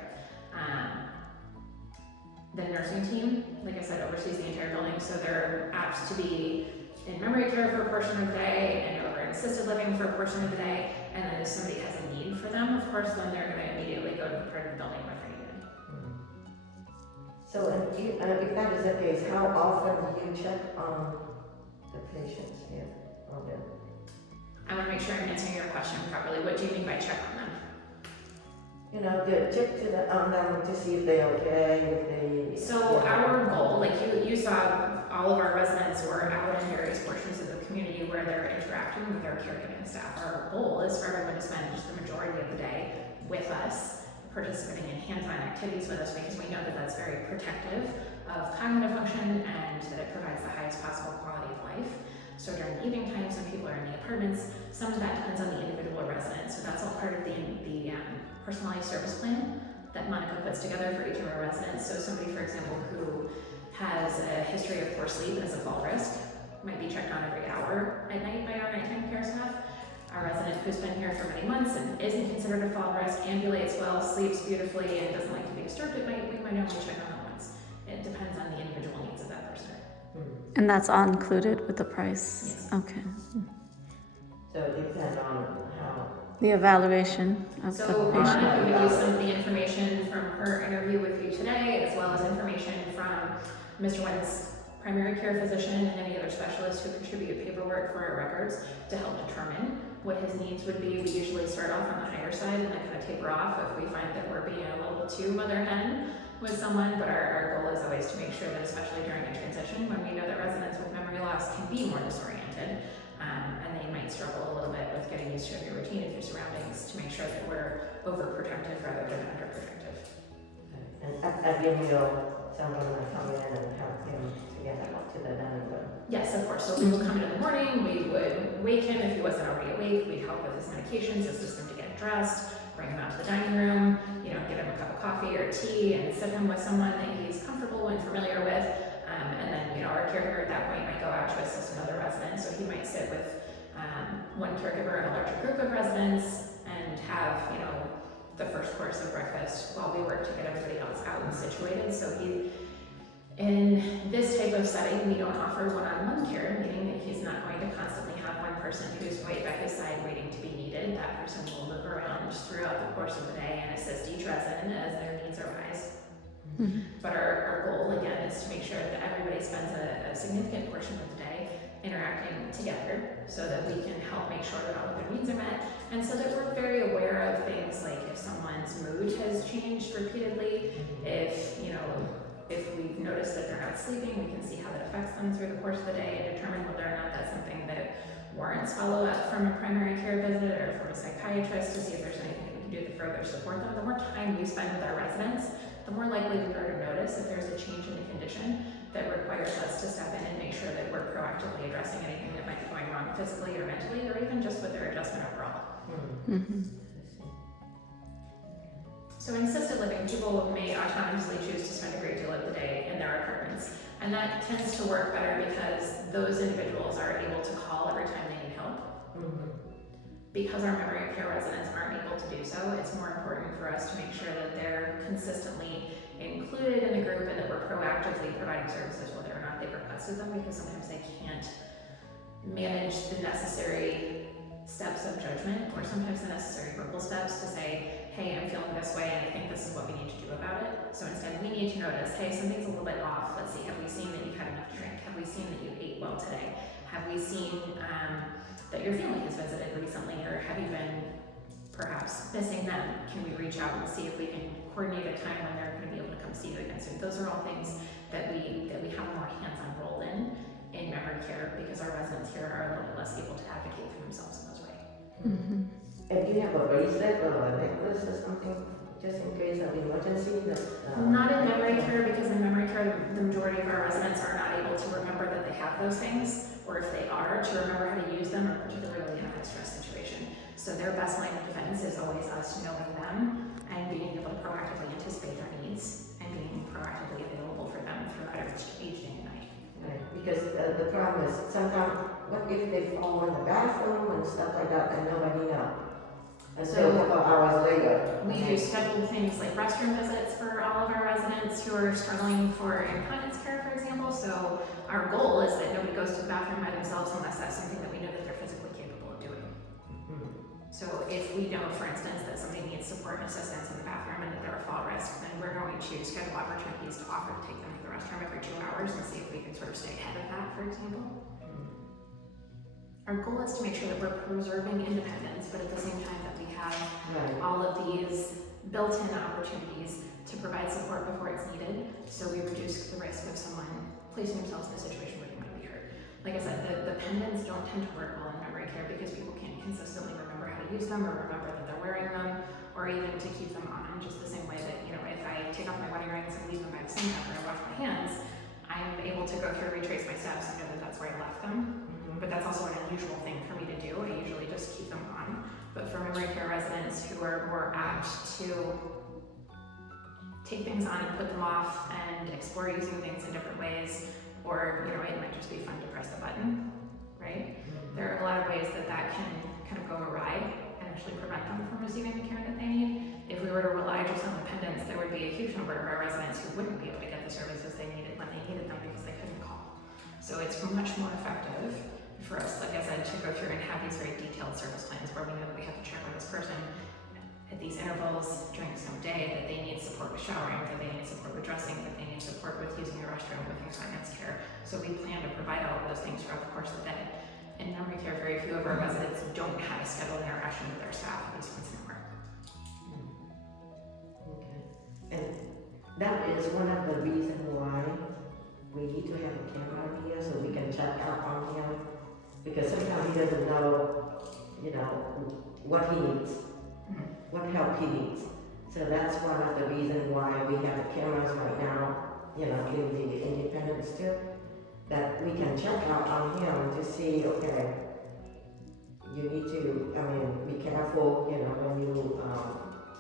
The nursing team, like I said, oversees the entire building. So they're apt to be in memory care for a portion of the day and over in assisted living for a portion of the day. And then if somebody has a need for them, of course, then they're going to immediately go to the part of the building where they're needed. So if that is the case, how often do you check on the patients here? I want to make sure I'm answering your question properly. What do you mean by check on them? You know, check on them to see if they're okay, if they... So our goal, like you saw all of our residents were out in various portions of the community where they're interacting with their caregiving staff. Our goal is for everyone to spend just the majority of the day with us, participating in hands-on activities with us, because we know that that's very protective of cognitive function and that it provides the highest possible quality of life. So during the evening times when people are in the apartments, some of that depends on the individual resident. So that's all part of the personalized service plan that Monica puts together for each of our residents. So somebody, for example, who has a history of poor sleep and is a fall risk might be checked on every hour at night by our nighttime care staff. Our resident who's been here for many months and isn't considered a fall risk, ambulates well, sleeps beautifully, and doesn't like to be disturbed at night, we might only check on them once. It depends on the individual needs of that person. And that's all included with the price? Yes. Okay. So it depends on how... The evaluation of So the patient. Monica will give you some of the information from her interview with you today, as well as information from Mr. Wynn's primary care physician and any other specialists who contribute paperwork for our records to help determine what his needs would be. We usually start off on the higher side and then kind of taper off if we find that we're being a little too mother hen with someone, but our goal is always to make sure that, especially during a transition, when we know that residents with memory loss can be more disoriented, and they might struggle a little bit with getting used to a new routine of your surroundings, to make sure that we're overprotective rather than underprotective. And at your meal, someone will come in and help him to get up to the dining room. Yes, of course. So we would come in the morning, we would wake him if he wasn't already awake, we'd help with his medications, assist him to get dressed, bring him out to the dining room, get him a cup of coffee or tea and sit him with someone that he's comfortable and familiar with. And then, our caregiver at that point might go out to assist another resident. So he might sit with one caregiver and a larger group of residents and have, the first course of breakfast while we work to get everybody else out and situated. So in this type of setting, we don't offer one-on-one care, meaning that he's not going to constantly have one person who's right by his side waiting to be needed. That person will move around throughout the course of the day and assist each resident as their needs arise. But our goal, again, is to make sure that everybody spends a significant portion of the day interacting together so that we can help make sure that all of their needs are met, and so that we're very aware of things like if someone's mood has changed repeatedly, if we've noticed that they're not sleeping, we can see how that affects them through the course of the day and determine whether or not that's something that warrants follow-up from a primary care visit or from a psychiatrist to see if there's anything we can do to further support them. The more time we spend with our residents, the more likely we are to notice if there's a change in the condition that requires us to step in and make sure that we're proactively addressing anything that might be going wrong physically or mentally, or even just with their adjustment overall. So in assisted living, people may autonomously choose to spend a great deal of the day in their apartments. And that tends to work better because those individuals are able to call every time they need help. Because our memory care residents aren't able to do so, it's more important for us to make sure that they're consistently included in the group and that we're proactively providing services whether or not they've requested them, because sometimes they can't manage the necessary steps of judgment or sometimes the necessary verbal steps to say, hey, I'm feeling this way and I think this is what we need to do about it. So instead we need to notice, hey, something's a little bit off. Let's see, have we seen that you've had enough drink? Have we seen that you ate well today? Have we seen that your family has visited recently, or have you been perhaps missing them? Can we reach out and see if we can coordinate a time when they're going to be able to come see you again soon? Those are all things that we have a more hands-on role in memory care, because our residents here are a little bit less able to advocate for themselves in those ways. And do you have a bracelet or a necklace or something, just in case of emergency? Not in memory care, because in memory care, the majority of our residents are not able to remember that they have those things, or if they are, to remember how to use them, or particularly in a high-stress situation. So their best line of defense is always us knowing them and being able to proactively anticipate their needs and being proactively available for them throughout each day and night. Right, because the problem is sometimes, what if they fall in the bathroom and stuff like that and nobody knows? Until a couple hours later. We do scheduled things like restroom visits for all of our residents who are struggling for incontinence care, for example. So our goal is that nobody goes to the bathroom by themselves unless that's something that we know that they're physically capable of doing. So if we know, for instance, that somebody needs support and assistance in the bathroom and that they're a fall risk, then we're going to schedule opportunities to offer to take them to the restroom every 2 hours and see if we can sort of stay ahead of that, for example. Our goal is to make sure that we're preserving independence, but at the same time that we have all of these built-in opportunities to provide support before it's needed, so we reduce the risk of someone placing themselves in a situation where they might be hurt. Like I said, the pendants don't tend to work well in memory care because people can't consistently remember how to use them or remember that they're wearing them, or even to keep them on, just the same way that, you know, if I take off my wedding rings and leave them by the sink after I wash my hands, I'm able to go through and retrace my steps and know that that's where I left them. But that's also an unusual thing for me to do. I usually just keep them on. But for memory care residents who are more apt to take things on and put them off and explore using things in different ways, or, you know, it might just be fun to press the button, right? There are a lot of ways that that can kind of go awry and actually prevent them from receiving the care that they need. If we were to rely just on the pendants, there would be a huge number of our residents who wouldn't be able to get the services they needed when they needed them because they couldn't call. So it's much more effective for us, like I said, to go through and have these very detailed service plans where we know that we have to check on this person at these intervals during some day, that they need support with showering, that they need support with dressing, that they need support with using the restroom, with incontinence care. So we plan to provide all of those things throughout the course of the day. In memory care, very few of our residents don't have a scheduled interaction with their staff, at least once an hour. Okay. And that is one of the reasons why we need to have a camera here so we can check out on him. Because sometimes he doesn't know, you know, what he needs, what help he needs. So that's one of the reasons why we have the cameras right now, you know, in the Independence Tour, that we can check out on him to see, okay, you need to, I mean, be careful, you know, when you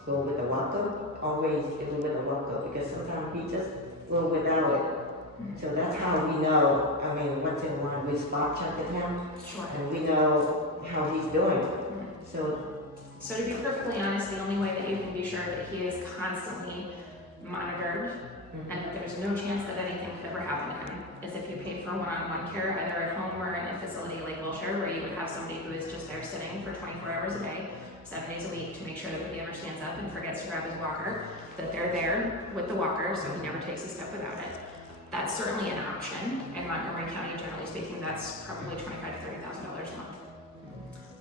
go with the walker, always go with the walker, because sometimes we just go without it. So that's how we know, I mean, once in a while we spot check at him, and we know how he's doing. So to be perfectly honest, the only way that you can be sure that he is constantly monitored and that there's no chance that anything could ever happen to him is if you paid for one-on-one care, either at home or in a facility like Wilshire, where you would have somebody who is just there sitting for 24 hours a day, 7 days a week, to make sure that if he ever stands up and forgets to grab his walker, that they're there with the walker so he never takes a step without it. That's certainly an option. In Montgomery County, generally speaking, that's probably $25,000 to $30,000 a month.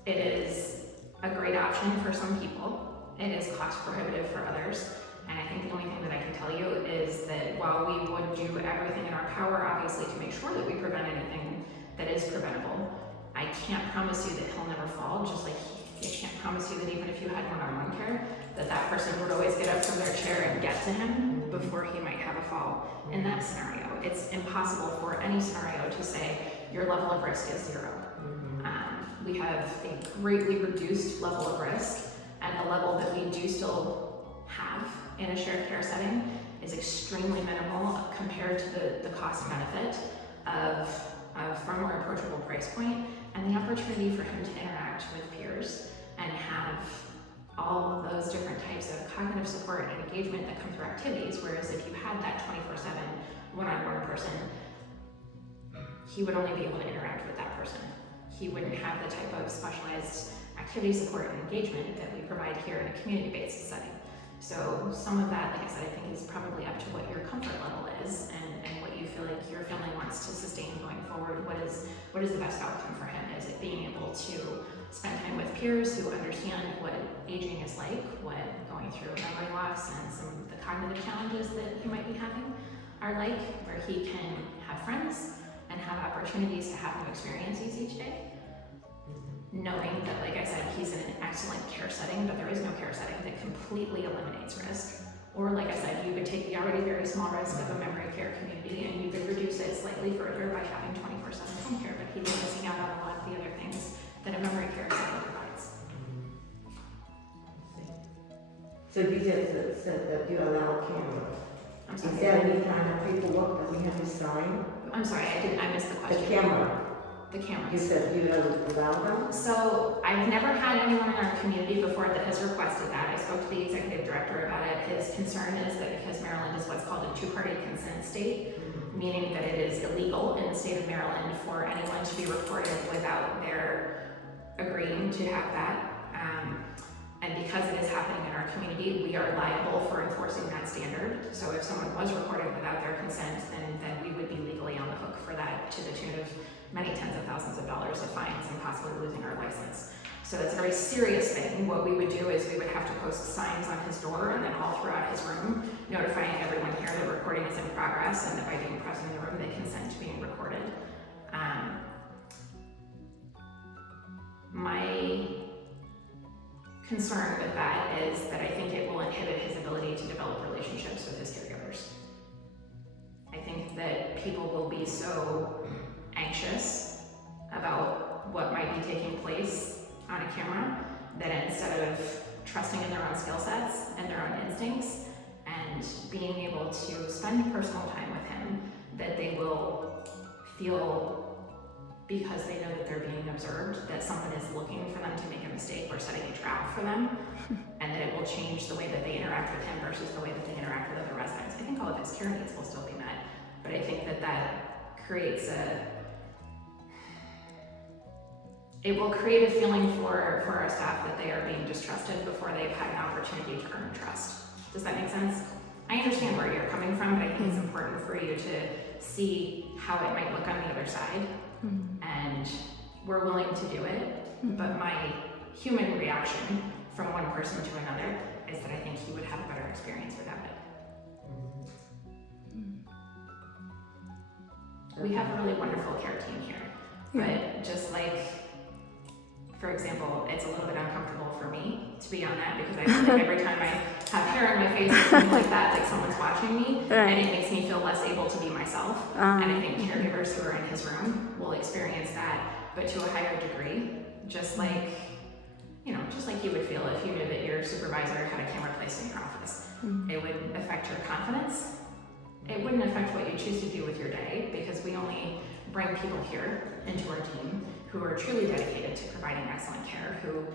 It is a great option for some people. It is cost prohibitive for others. And I think the only thing that I can tell you is that while we would do everything in our power, obviously, to make sure that we prevent anything that is preventable, I can't promise you that he'll never fall, just like I can't promise you that even if you had one-on-one care, that person would always get up from their chair and get to him before he might have a fall. In that scenario, it's impossible for any scenario to say your level of risk is 0. We have a greatly reduced level of risk, and the level that we do still have in a shared care setting is extremely minimal compared to the cost benefit of a far more approachable price point, and the opportunity for him to interact with peers and have all of those different types of cognitive support and engagement that come through activities, whereas if you had that 24/7 one-on-one person, he would only be able to interact with that person. He wouldn't have the type of specialized activity support and engagement that we provide here in a community-based setting. So some of that, like I said, I think is probably up to what your comfort level is and what you feel like your family wants to sustain going forward. What is the best outcome for him? Is it being able to spend time with peers who understand what aging is like, what going through memory loss and some of the cognitive challenges that he might be having are like, where he can have friends and have opportunities to have new experiences each day, knowing that, like I said, he's in an excellent care setting, but there is no care setting that completely eliminates risk. Or like I said, you could take the already very small risk of a memory care community and you could reduce it slightly further by having 24/7 home care, but he's missing out on a lot of the other things that a memory care setting provides. So you just said that you allow cameras. I'm Is sorry. there any kind of paperwork that we have to sign? I'm sorry, I missed the The question. camera, The you cameras. said you allow them? So I've never had anyone in our community before that has requested that. I spoke to the executive director about it. His concern is that because Maryland is what's called a two-party consent state, meaning that it is illegal in the state of Maryland for anyone to be recorded without their agreeing to have that. And because it is happening in our community, we are liable for enforcing that standard. So if someone was recorded without their consent, then we would be legally on the hook for that to the tune of many tens of thousands of dollars of fines and possibly losing our license. So it's a very serious thing. What we would do is we would have to post signs on his door and then all throughout his room, notifying everyone here that recording is in progress and that by being present in the room, they consent to being recorded. My concern with that is that I think it will inhibit his ability to develop relationships with his caregivers. I think that people will be so anxious about what might be taking place on a camera that instead of trusting in their own skill sets and their own instincts and being able to spend personal time with him, that they will feel, because they know that they're being observed, that someone is looking for them to make a mistake or setting a trap for them, and that it will change the way that they interact with him versus the way that they interact with other residents. I think all of his care needs will still be met, but I think that creates it will create a feeling for our staff that they are being distrusted before they've had an opportunity to earn trust. Does that make sense? I understand where you're coming from, but I think it's important for you to see how it might look on the other side. And we're willing to do it, but my human reaction from one person to another is that I think he would have a better experience without it. We have a really wonderful care team here, but just like, for example, it's a little bit uncomfortable for me to be on that because I feel like every time I have hair on my face or something like that, like someone's watching me, and it makes me feel less able to be myself. And I think caregivers who are in his room will experience that, but to a higher degree, just like you would feel if you knew that your supervisor had a camera placed in your office. It would affect your confidence. It wouldn't affect what you choose to do with your day, because we only bring people here into our team who are truly dedicated to providing excellent care, who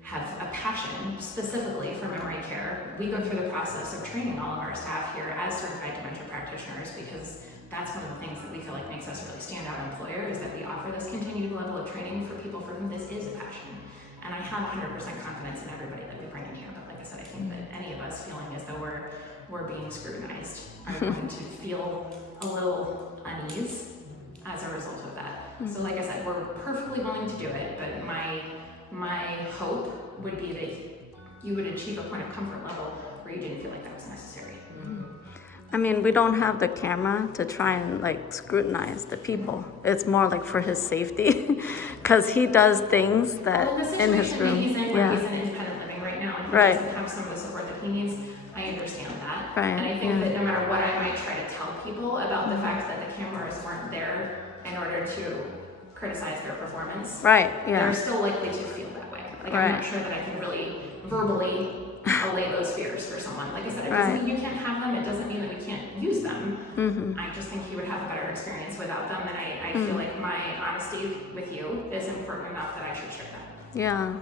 have a passion specifically for memory care. We go through the process of training all of our staff here as certified dementia practitioners, because that's one of the things that we feel like makes us a really standout employer, is that we offer this continued level of training for people for whom this is a passion. And I have 100% confidence in everybody that we bring in here, but like I said, I think that any of us feeling as though we're being scrutinized are going to feel a little unease as a result of that. So like I said, we're perfectly willing to do it, but my hope would be that you would achieve a point of comfort level where you didn't feel like that was necessary. I mean, we don't have the camera to try and like scrutinize the people. It's more like for his safety, because he does things that Well, the in his situation that room. he's in, where he's in independent living right now, and he Right. doesn't have some of the support that he needs, I understand that. Right, And I think yeah. that no matter what I might try to tell people about the fact that the cameras weren't there in order to criticize their performance, Right, they're yeah. still likely to feel that way. Like, I'm Right. not sure that I can really verbally allay those fears for someone. Like I said, it Right. doesn't mean you can't have them, it doesn't mean that we can't use them. Mm-hmm. I just think he would have a better experience without them, and I feel like my honesty with you is important enough that I should share that. Yeah,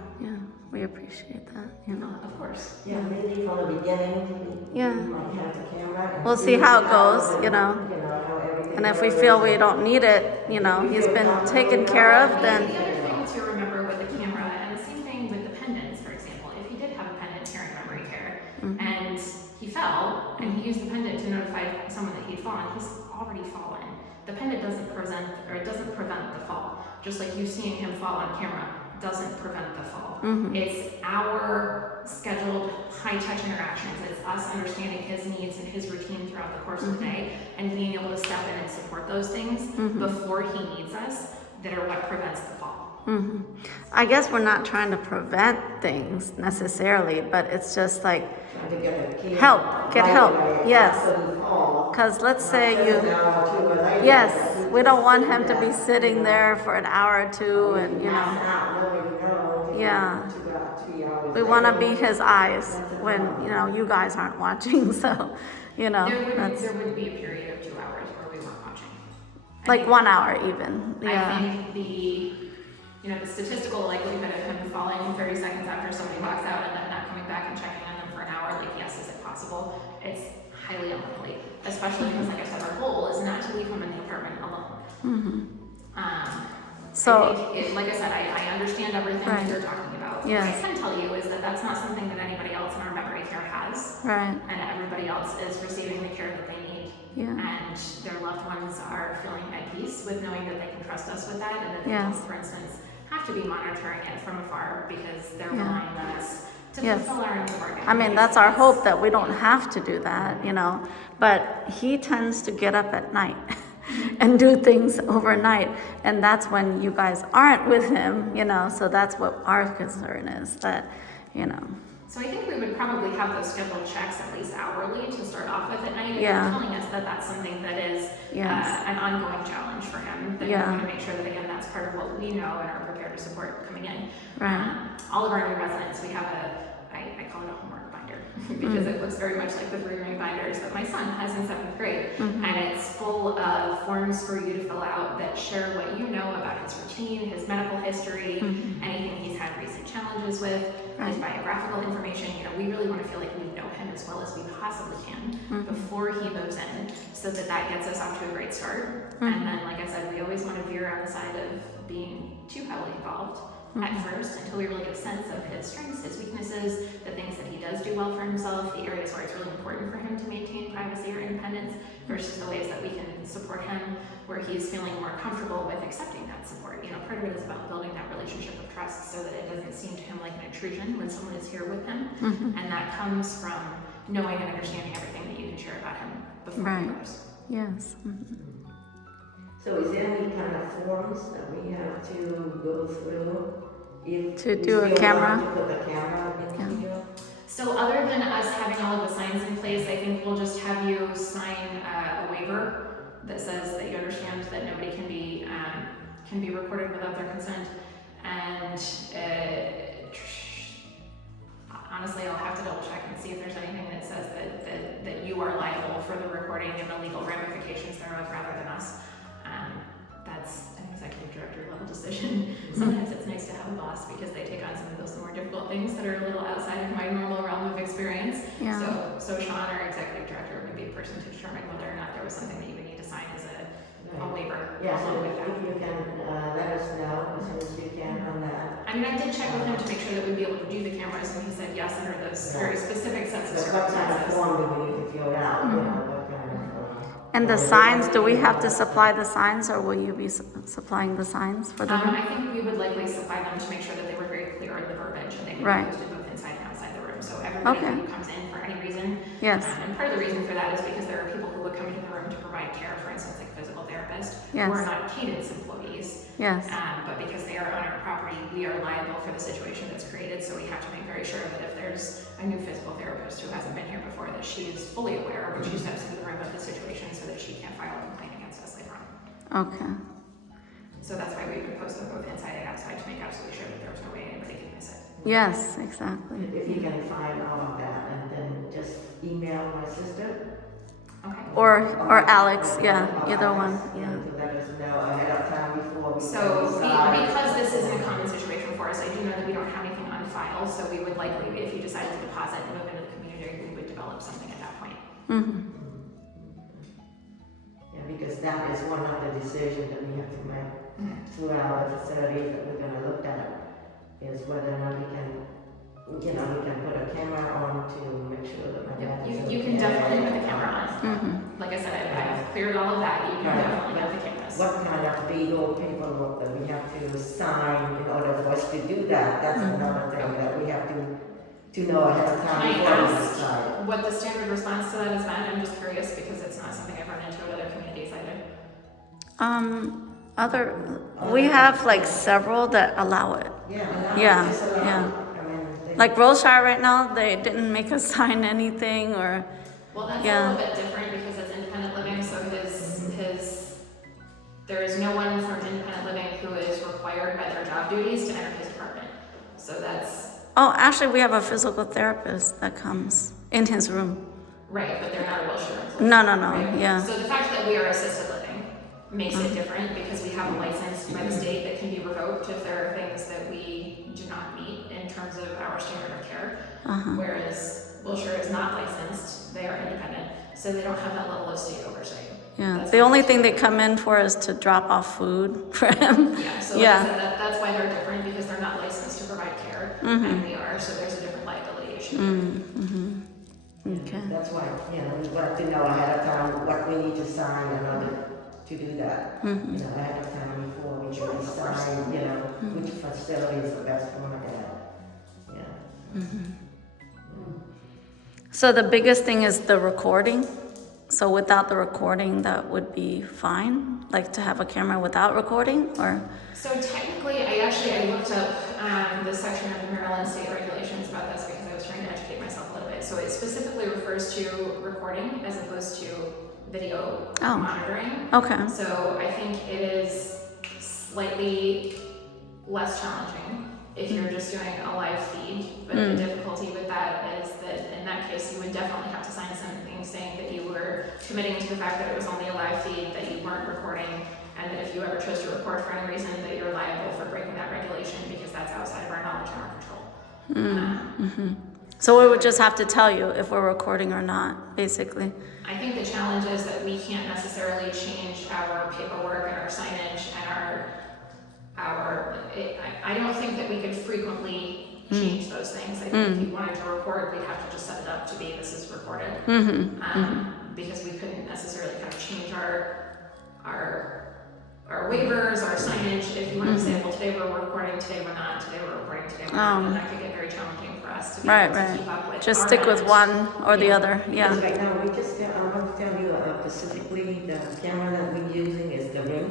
we appreciate that, you know. Of course. Yeah, maybe from the beginning, Yeah. we might have the camera. And We'll see how it goes, and, you know. how everything And if we goes. feel we don't need it, you know, he's been taken care of, The then other thing to remember with the camera, and the same thing with the pendants, for example, if he did have a pendant here in memory care, and heavily fallen, the pendant doesn't prevent the fall. Just like you seeing him fall on camera doesn't prevent the fall. It's our scheduled high-touch interactions. It's us understanding his needs and his routine throughout the course of the day and being able to step in and support those things before he needs us that are what prevents the fall. I guess we're not trying to prevent things necessarily, but it's just like Trying to get the kid get help. right Yes. after the fall. Because let's say Just an you, hour or two later, yes, we don't want him to be sitting there for an hour or two and, you know, yeah. 2 hours We want to later. be his eyes when, you know, you guys aren't watching. So, you know, There would be a period of 2 hours where we weren't watching. I like think- 1 hour even. I Yeah. think the statistical likelihood of him falling 30 seconds after somebody walks out and then not coming back and checking on them for an hour, like, yes, is it possible? It's highly unlikely, especially because, like I said, our goal is not to leave him in the apartment alone. So, I think like I said, I understand everything Right. that you're talking about. Yes. What I can tell you is that that's not something that anybody else in our memory care has, right. and everybody else is receiving the care that they need. Yeah. And their loved ones are feeling at peace with knowing that they can trust us with that, and that they Yes. don't, for instance, have to be monitoring it from afar because they're Yeah. relying on us to Yes. fulfill our end of our I mean, that's our hope that we don't have to do that, you know. But he tends to get up at night and do things overnight. And that's when you guys aren't with him, you know. So that's what our concern is, that, you know. So I think we would probably have those scheduled checks at least hourly to start off with at night. If Yeah. you're telling us that that's something that is Yes. an ongoing challenge for him, then Yeah. we want to make sure that, again, that's part of what we know and are prepared to support coming in. Right. All of our new residents, we have I call it a homework binder because it looks very much like the 3-ring binders that my son has in 7th grade. And it's full of forms for you to fill out that share what you know about his routine, his medical history, anything he's had recent challenges with, his biographical information. You know, we really want to feel like we know him as well as we possibly can before he moves in, so that that gets us off to a great start. And then, like I said, we always want to veer on the side of being too heavily involved at first, until we really get a sense of his strengths, his weaknesses, the things that he does do well for himself, the areas where it's really important for him to maintain privacy or independence, versus the ways that we can support him where he's feeling more comfortable with accepting that support. You know, part of it is about building that relationship of trust so that it doesn't seem to him like an intrusion when someone is here with him. And that comes from knowing and understanding everything that you can share about him before Right. he goes. Yes. So is there any kind of forms that we have to go through? If To we do a still camera? want to put the camera in here? So other than us having all of the signs in place, I think we'll just have you sign a waiver that says that you understand that nobody can be recorded without their consent. And honestly, I'll have to double check and see if there's anything that says that you are liable for the recording and the legal ramifications thereof rather than us. That's an executive director level decision. Sometimes it's nice to have a boss because they take on some of those more difficult things that are a little outside of my normal realm of experience. Yeah. So Sean, our executive director, would be a person to determine whether or not there was something that you would need to sign as a waiver. Yeah, so along with that. if you can let us know as soon as you can on that. I mean, I did check with him to make sure that we'd be able to do the cameras, and he said yes under those very specific sets of So what kind of circumstances. form do we need to fill out, you know, what kind of? And the signs, do we have to supply the signs, or will you be supplying the signs for them? I think we would likely supply them to make sure that they were very clear in the verbiage, and they would Right. be posted both inside and outside the room. So everybody Okay. who comes in for any reason, Yes. and part of the reason for that is because there are people who would come into the room to provide care, for instance, like physical therapists, Yes. who are not Cadence employees. Yes. But because they are on our property, we are liable for the situation that's created, so we have to make very sure that if there's a new physical therapist who hasn't been here before, that she is fully aware when she steps into the room of the situation so that she can't file a complaint against us later on. Okay. So that's why we would post them both inside and outside to make absolutely sure that there was no way anybody could miss it. Yes, exactly. If you can find all of that and then just email my sister. Okay. Or Alex, yeah, Or either Alex, one, yeah. To let us know ahead of time before we So decide. because this isn't a common situation for us, I do know that we don't have anything on file, so we would likely, if you decided to deposit and move into the community, we would develop something at that point. Yeah, because that is one of the decisions that we have to make throughout the facilities that we're gonna look at, is whether or not we can, you know, we can put a camera on to make sure that my dad is You can okay. definitely put the camera on. Like I said, I've cleared all of that. You to sign in order for us to do that. That's another thing that we have to know ahead of Can time I before we ask decide. what the standard response to that has been? I'm just curious because it's not something I've run into with other communities either. We have like several that allow it. Yeah. Yeah, It's allowed. yeah. I mean, they- Like Roshire right now, they didn't make us sign anything or, Well, that's Yeah. a little bit different because it's independent living, so there is no one from independent living who is required by their job duties to enter his apartment. So that's, oh, actually we have a physical therapist that comes in his room. right, but they're not a Wilshire employee. No, Right? yeah. So the fact that we are assisted living makes it different because we have a license by the state that can be revoked if there are things that we do not meet in terms of our standard of care. Whereas Wilshire is not licensed, they are independent, so they don't have that level of state oversight. Yeah, That's the why only it's- thing they come in for is to drop off food for him. Yeah, so like I said, that's why they're different because they're not licensed to provide care, and we are, so there's a different liability issue. Okay. That's why, you know, we want to know ahead of time what we need to sign in order to do that. You know, ahead of time before we should decide, you know, which facility is the best one to get. Yeah. So the biggest thing is the recording. So without the recording, that would be fine? Like to have a camera without recording or? So technically, I looked up the section of the Maryland state regulations about this because I was trying to educate myself a little bit. So it specifically refers to recording as opposed to video Oh. monitoring. Okay. So I think it is slightly less challenging if you're just doing a live feed. But the difficulty with that is that in that case, you would definitely have to sign something saying that you were committing to the fact that it was only a live feed, that you weren't recording, and that if you ever chose to record for any reason, that you're liable for breaking that regulation because that's outside of our knowledge and our control. So we would just have to tell you if we're recording or not, basically. I think the challenge is that we can't necessarily change our paperwork and our signage and I don't think that we could frequently change those things. I think if we wanted to record, we'd have to just set it up to be this is recorded. Because we couldn't necessarily kind of change our waivers, our signage. If you wanted to say, well, today we're recording, today we're not, today we're recording, today we're not, then that could get very challenging for us to be able to keep up with. Just our stick with end. one or the Yeah. other, yeah. Because right now, I want to tell you specifically the camera that we're using is the Ring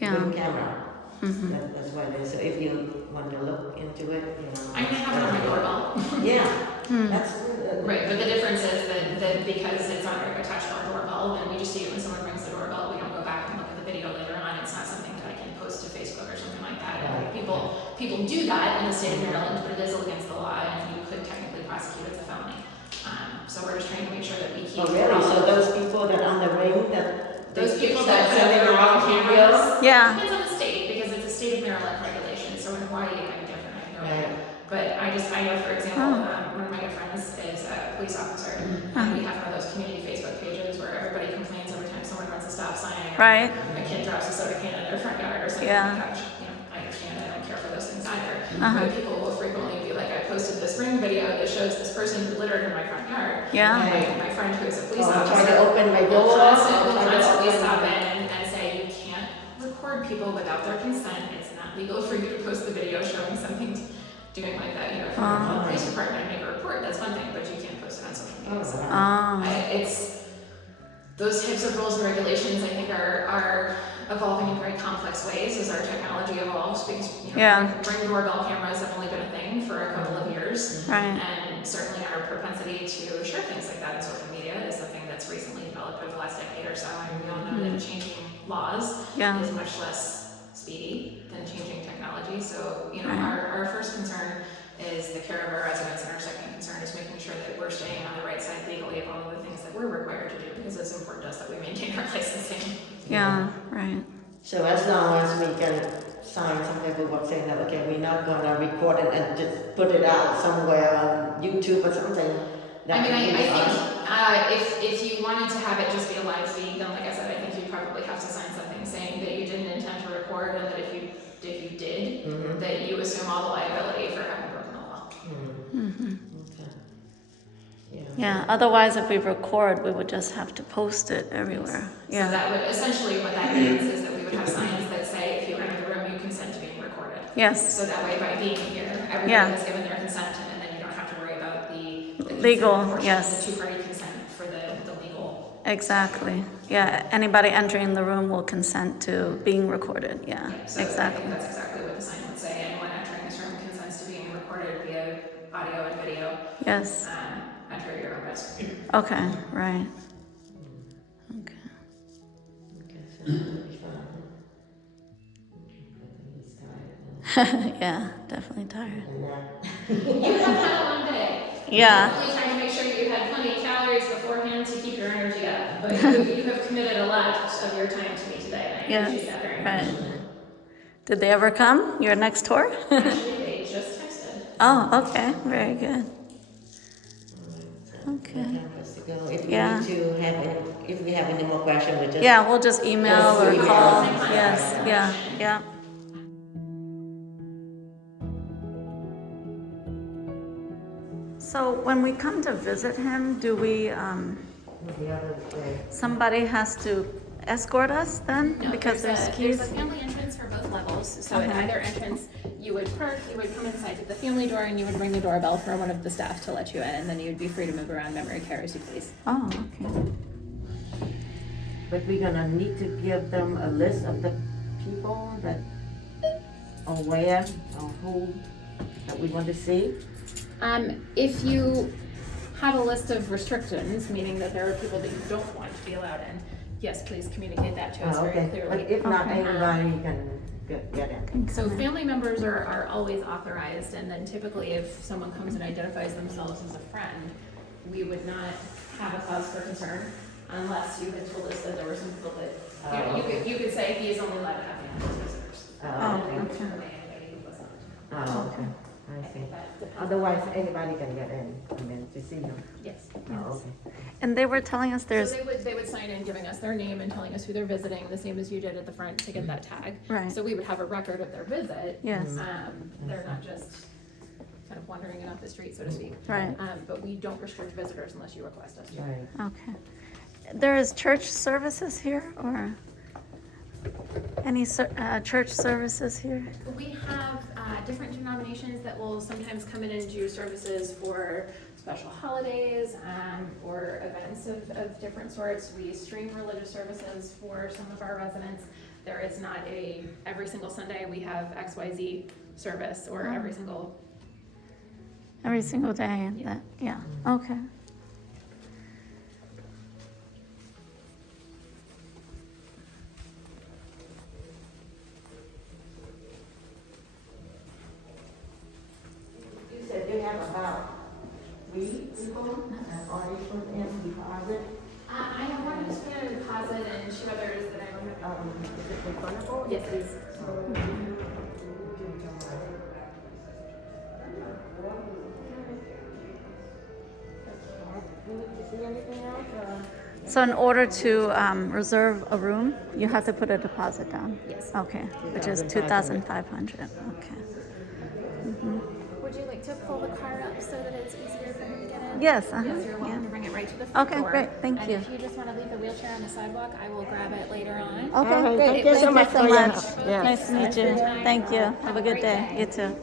Yeah. camera. That's what it is. So if you want to look into it, you know. I mean, I have it on my doorbell. Yeah, that's Right, but the difference is that because it's not attached to our doorbell, then we just see it when someone rings the doorbell. We don't go back and look at the video later on. It's not something that I can post to Facebook or something like that. Right. People do that in the state of Maryland, but it is against the law, and you could technically prosecute it as a felony. So we're just trying to make sure that we keep. Oh, really? So those people that on the Ring that Those they people start that have sending their own around cameras. Yeah. Depends on the state because it's a state of Maryland regulation. So in Hawaii it might be different. I have no idea. Right. But I know, for example, one of my good friends is a police officer, and we have one of those community Facebook pages where everybody complains every time someone runs a stop sign or Right. a kid drops a soda can in their front yard or something Yeah. like that. Which, you know, I understand. I don't care for those things either. But people will frequently be like, I posted this Ring video that shows this person who littered in my front yard. Yeah. My friend who is a police Oh, officer try to open my will door. constantly stop in and say you can't record people without their consent. It's not legal for you to post the video showing something doing like that. You know, if you're in the police department and make a report, that's one thing, but you can't post it on social media. So it's those types of rules and regulations. I think are evolving in very complex ways as our technology evolves. Because Ring doorbell cameras have only been a thing for a couple of years. Right. And certainly our propensity to share things like that on social media is something that's recently developed over the last decade or so. And we all know that changing laws Yeah. is much less speedy than changing technology. So, you know, Right. our first concern is the care of our residents, and our second concern is making sure that we're staying on the right side legally of all of the things that we're required to do, because it's important to us that we maintain our licensing. Yeah, right. So as long as we can sign some paperwork saying that, okay, we're not gonna record it and just put it out somewhere on YouTube or something. I mean, can be fine. I think if you wanted to have it just be a live feed, then like I said, I think you'd probably have to sign something saying that you didn't intend to record, and that if you did, that you assume all the liability for having broken the law. Okay. Yeah. Yeah, otherwise if we record, we would just have to post it everywhere. So Yeah. that would essentially what that means is that we would have signs that say if you enter the room, you consent to being Yes. So that way, by being here, everybody Yeah. has given their consent, and then you don't have to worry about the consent Legal, portion, yes. the two-party consent for the legal. Exactly. Yeah. Anybody entering the room will consent to being recorded. Yeah. So I Exactly. think that's exactly what the sign would say. Anyone entering this room consents to being recorded via audio and video. Yes. Enter at your own risk. Okay. Right. Okay. Okay, so that'll be fun. He's tired. Yeah. Definitely tired. And that, You have had a long day. Yeah. Really trying to make sure you had plenty of calories beforehand to keep your energy up. But you have committed a lot of your time to me today, and I appreciate that very much. Right. Did they ever come? Your next tour? Actually, they just texted. Oh, okay. Very good. what Okay. time has to go? If we Yeah. need to have any, if we have any more questions, we just. Yeah, we'll just email or Email. call. Yes. Yeah. Yeah. So when we come to visit him, do we, The other way. somebody has to escort us then? No, Because there's keys? There's a family entrance for both levels. So at Okay. either entrance, you would park, you would come inside to the family door, and you would ring the doorbell for one of the staff to let you in, and then you'd be free to move around memory care as you please. Oh, okay. But we're gonna need to give them a list of the people that, or where, or who, that we want to see. If you have a list of restrictions, meaning that there are people that you don't want to be allowed in, yes, please communicate that to us Oh, very okay. clearly. But if not, Okay. anybody can get in. So family members are always authorized, and then typically if someone comes and identifies themselves as a friend, we would not have a cause for concern unless you had told us that there were some people that, you know, you could say he is only allowed to have family visitors. Oh, And okay. then terminate anybody who was not. Oh, okay, I I see. think that depends. Otherwise, anybody can get in, I mean, to see them. Yes. Oh, okay. And they were telling us So there's, they would sign in giving us their name and telling us who they're visiting, the same as you did at the front to get that tag. Right. So we would have a record of their visit. yes, They're not just kind of wandering in off the street, so to speak. right, But we don't restrict visitors unless you request us to. Right. okay. There is church services here or any church services here? We have different denominations that will sometimes come in and do services for special holidays or events of different sorts. We stream religious services for some of our residents. There is not every single Sunday we have XYZ service or every single. Every single day, Yeah. yeah, okay. You said you have about 3 people that already put in deposit. I have one who's put in a deposit and 2 others that I don't have. Is it refundable? Yes, please. You need to see anything else, or? So in order to reserve a room, you have to put a deposit down? Yes. Okay, which is 2,500, okay. Would you like to pull the car up so that it's easier for him to get in? Yes, Yes, you're yeah. welcome to bring it right to the front Okay, door. great, thank you. And if you just want to leave the wheelchair on the sidewalk, I will grab it later on. Okay, great. Thank you so much for your help. Yeah. Nice to meet you. Thank you. Have a good day. You too.